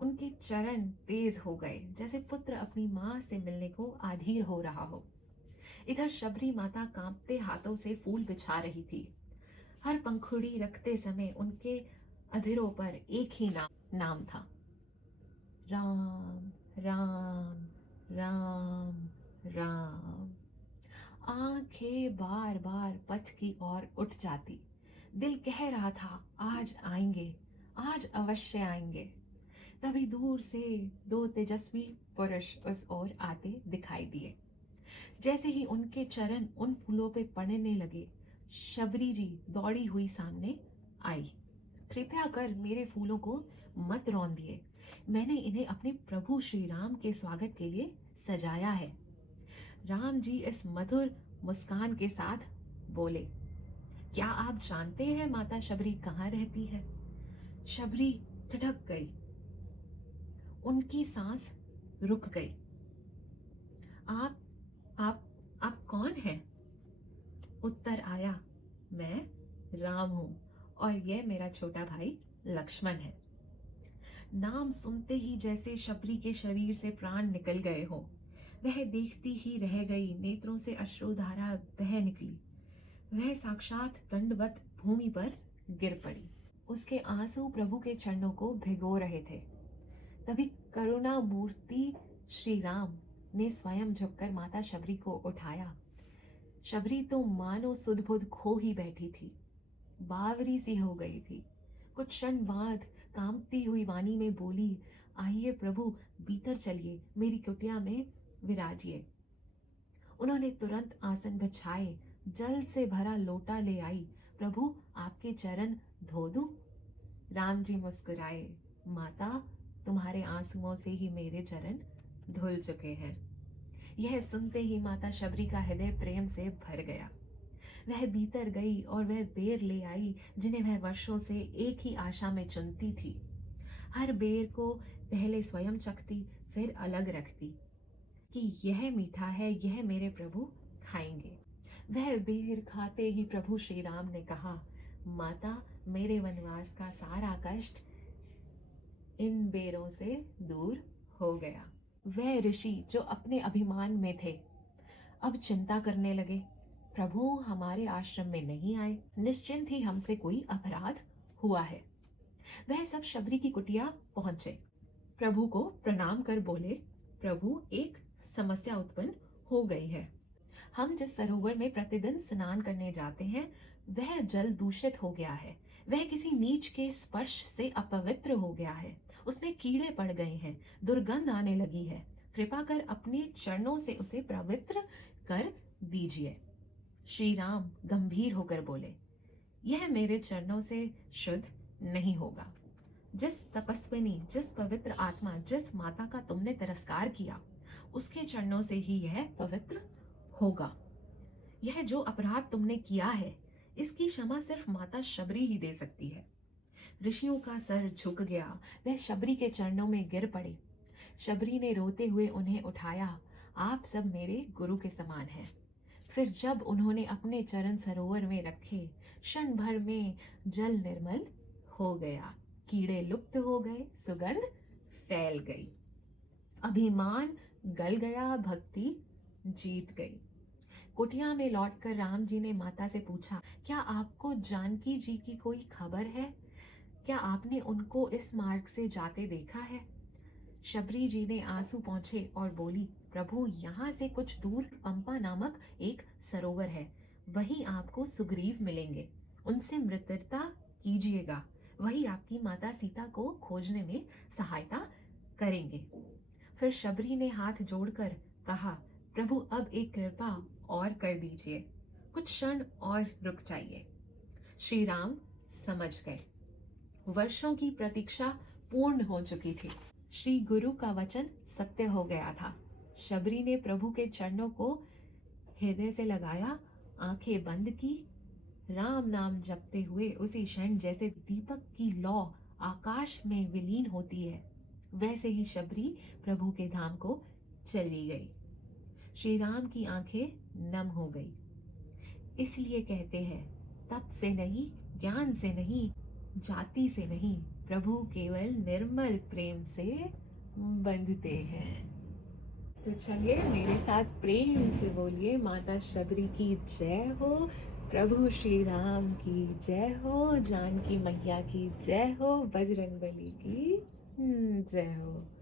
उनके चरण तेज हो गए, जैसे पुत्र अपनी माँ से मिलने को आधीर हो रहा हो। इधर शबरी माता कांपते हाथों से फूल बिछा रही थी। हर पंखुड़ी रखते समय उनके अधरों पर एक ही नाम था, राम राम राम राम। आंखें बार बार पथ की ओर उठ जाती। दिल कह रहा था, आज आएंगे, आज अवश्य आएंगे। तभी दूर से दो तेजस्वी पुरुष उस ओर आते दिखाई दिए। जैसे ही उनके चरण उन फूलों पे पड़ने लगे, शबरी जी दौड़ी हुई सामने आई। कृपया कर मेरे फूलों को मत रौंदिए, मैंने इन्हें अपने प्रभु श्री राम के स्वागत के लिए सजाया है। राम जी इस मधुर मुस्कान के साथ बोले, क्या आप जानते हैं माता शबरी कहाँ रहती है? शबरी ठिठक गई, उनकी सांस रुक गई। आप आप कौन हैं? उत्तर आया, मैं राम हूं और यह मेरा छोटा भाई लक्ष्मण है। नाम सुनते ही जैसे शबरी के शरीर से प्राण निकल गए हो। वह देखती ही रह गई, नेत्रों से अश्रुधारा बह निकली। वह साक्षात दंडवत भूमि पर गिर पड़ी। उसके आंसू प्रभु के चरणों को भिगो रहे थे। तभी करुणा मूर्ति श्री राम ने स्वयं झुककर माता शबरी को उठाया। शबरी तो मानो सुध-बुध खो ही बैठी थी, बावरी सी हो गई थी। कुछ क्षण बाद कांपती हुई वाणी में बोली, आइए प्रभु, भीतर चलिए, मेरी कुटिया में विराजिए। उन्होंने तुरंत आसन बिछाए, जल से भरा लोटा ले आई। प्रभु, आपके चरण धो दूं? राम जी मुस्कुराए, माता, तुम्हारे आंसुओं से ही मेरे चरण धुल चुके हैं। यह सुनते ही माता शबरी का हृदय प्रेम से भर गया। वह भीतर गई और वह बेर ले आई, जिन्हें वह वर्षों से एक ही आशा में चुनती थी। हर बेर को पहले स्वयं चखती, फिर अलग रखती कि यह मीठा है, यह मेरे प्रभु खाएंगे। वह बेर खाते ही प्रभु श्री राम ने कहा, माता, मेरे वनवास का सारा कष्ट इन बेरों से दूर हो गया। वह ऋषि जो अपने अभिमान में थे, अब चिंता करने लगे। प्रभु हमारे आश्रम में नहीं आए, निश्चिंत ही हमसे कोई अपराध हुआ है। वह सब शबरी की कुटिया पहुंचे। प्रभु को प्रणाम कर बोले, प्रभु, एक समस्या उत्पन्न हो गई है। हम जिस सरोवर में प्रतिदिन स्नान करने जाते हैं, वह जल दूषित हो गया है। वह किसी नीच के स्पर्श से अपवित्र हो गया है। उसमें कीड़े पड़ गए हैं, दुर्गंध आने लगी है। कृपा कर अपने चरणों से उसे पवित्र कर दीजिए। श्री राम गंभीर होकर बोले, यह मेरे चरणों से शुद्ध नहीं होगा। जिस तपस्विनी, जिस पवित्र आत्मा, जिस माता का तुमने तिरस्कार किया, उसके चरणों से ही यह पवित्र होगा। यह जो अपराध तुमने किया है, इसकी क्षमा सिर्फ माता शबरी ही दे सकती है। ऋषियों का सर झुक गया, वह शबरी के चरणों में गिर पड़े। शबरी ने रोते हुए उन्हें उठाया, आप सब मेरे गुरु के समान हैं। फिर जब उन्होंने अपने चरण सरोवर में रखे, क्षण भर में जल निर्मल हो गया, कीड़े लुप्त हो गए, सुगंध फैल गई, अभिमान गल गया, भक्ति जीत गई। कुटिया में लौटकर राम जी ने माता से पूछा, क्या आपको जानकी जी की कोई खबर है? क्या आपने उनको इस मार्ग से जाते देखा है? शबरी जी ने आंसू पोंछे और बोली, प्रभु, यहाँ से कुछ दूर पंपा नामक एक सरोवर है, वहीं आपको सुग्रीव मिलेंगे। उनसे मित्रता कीजिएगा, वही आपकी माता सीता को खोजने में सहायता करेंगे। फिर शबरी ने हाथ जोड़कर कहा, प्रभु अब एक कृपा और कर दीजिए, कुछ क्षण और रुक जाइए। श्री राम समझ गए। वर्षों की प्रतीक्षा पूर्ण हो चुकी थी। श्री गुरु का वचन सत्य हो गया था। शबरी ने प्रभु के चरणों को हृदय से लगाया, आंखें बंद की। राम नाम जपते हुए उसी क्षण जैसे दीपक की लौ आकाश में विलीन होती है, वैसे ही शबरी प्रभु के धाम को चली गई। श्री राम की आंखें नम हो गई। इसलिए कहते हैं, तप से नहीं, ज्ञान से नहीं, जाति से नहीं, प्रभु केवल निर्मल प्रेम से बंधते हैं। तो चलिए मेरे साथ प्रेम से बोलिए, माता शबरी की जय हो, प्रभु श्री राम की जय हो, जानकी मैया की जय हो, बजरंगबली की जय हो।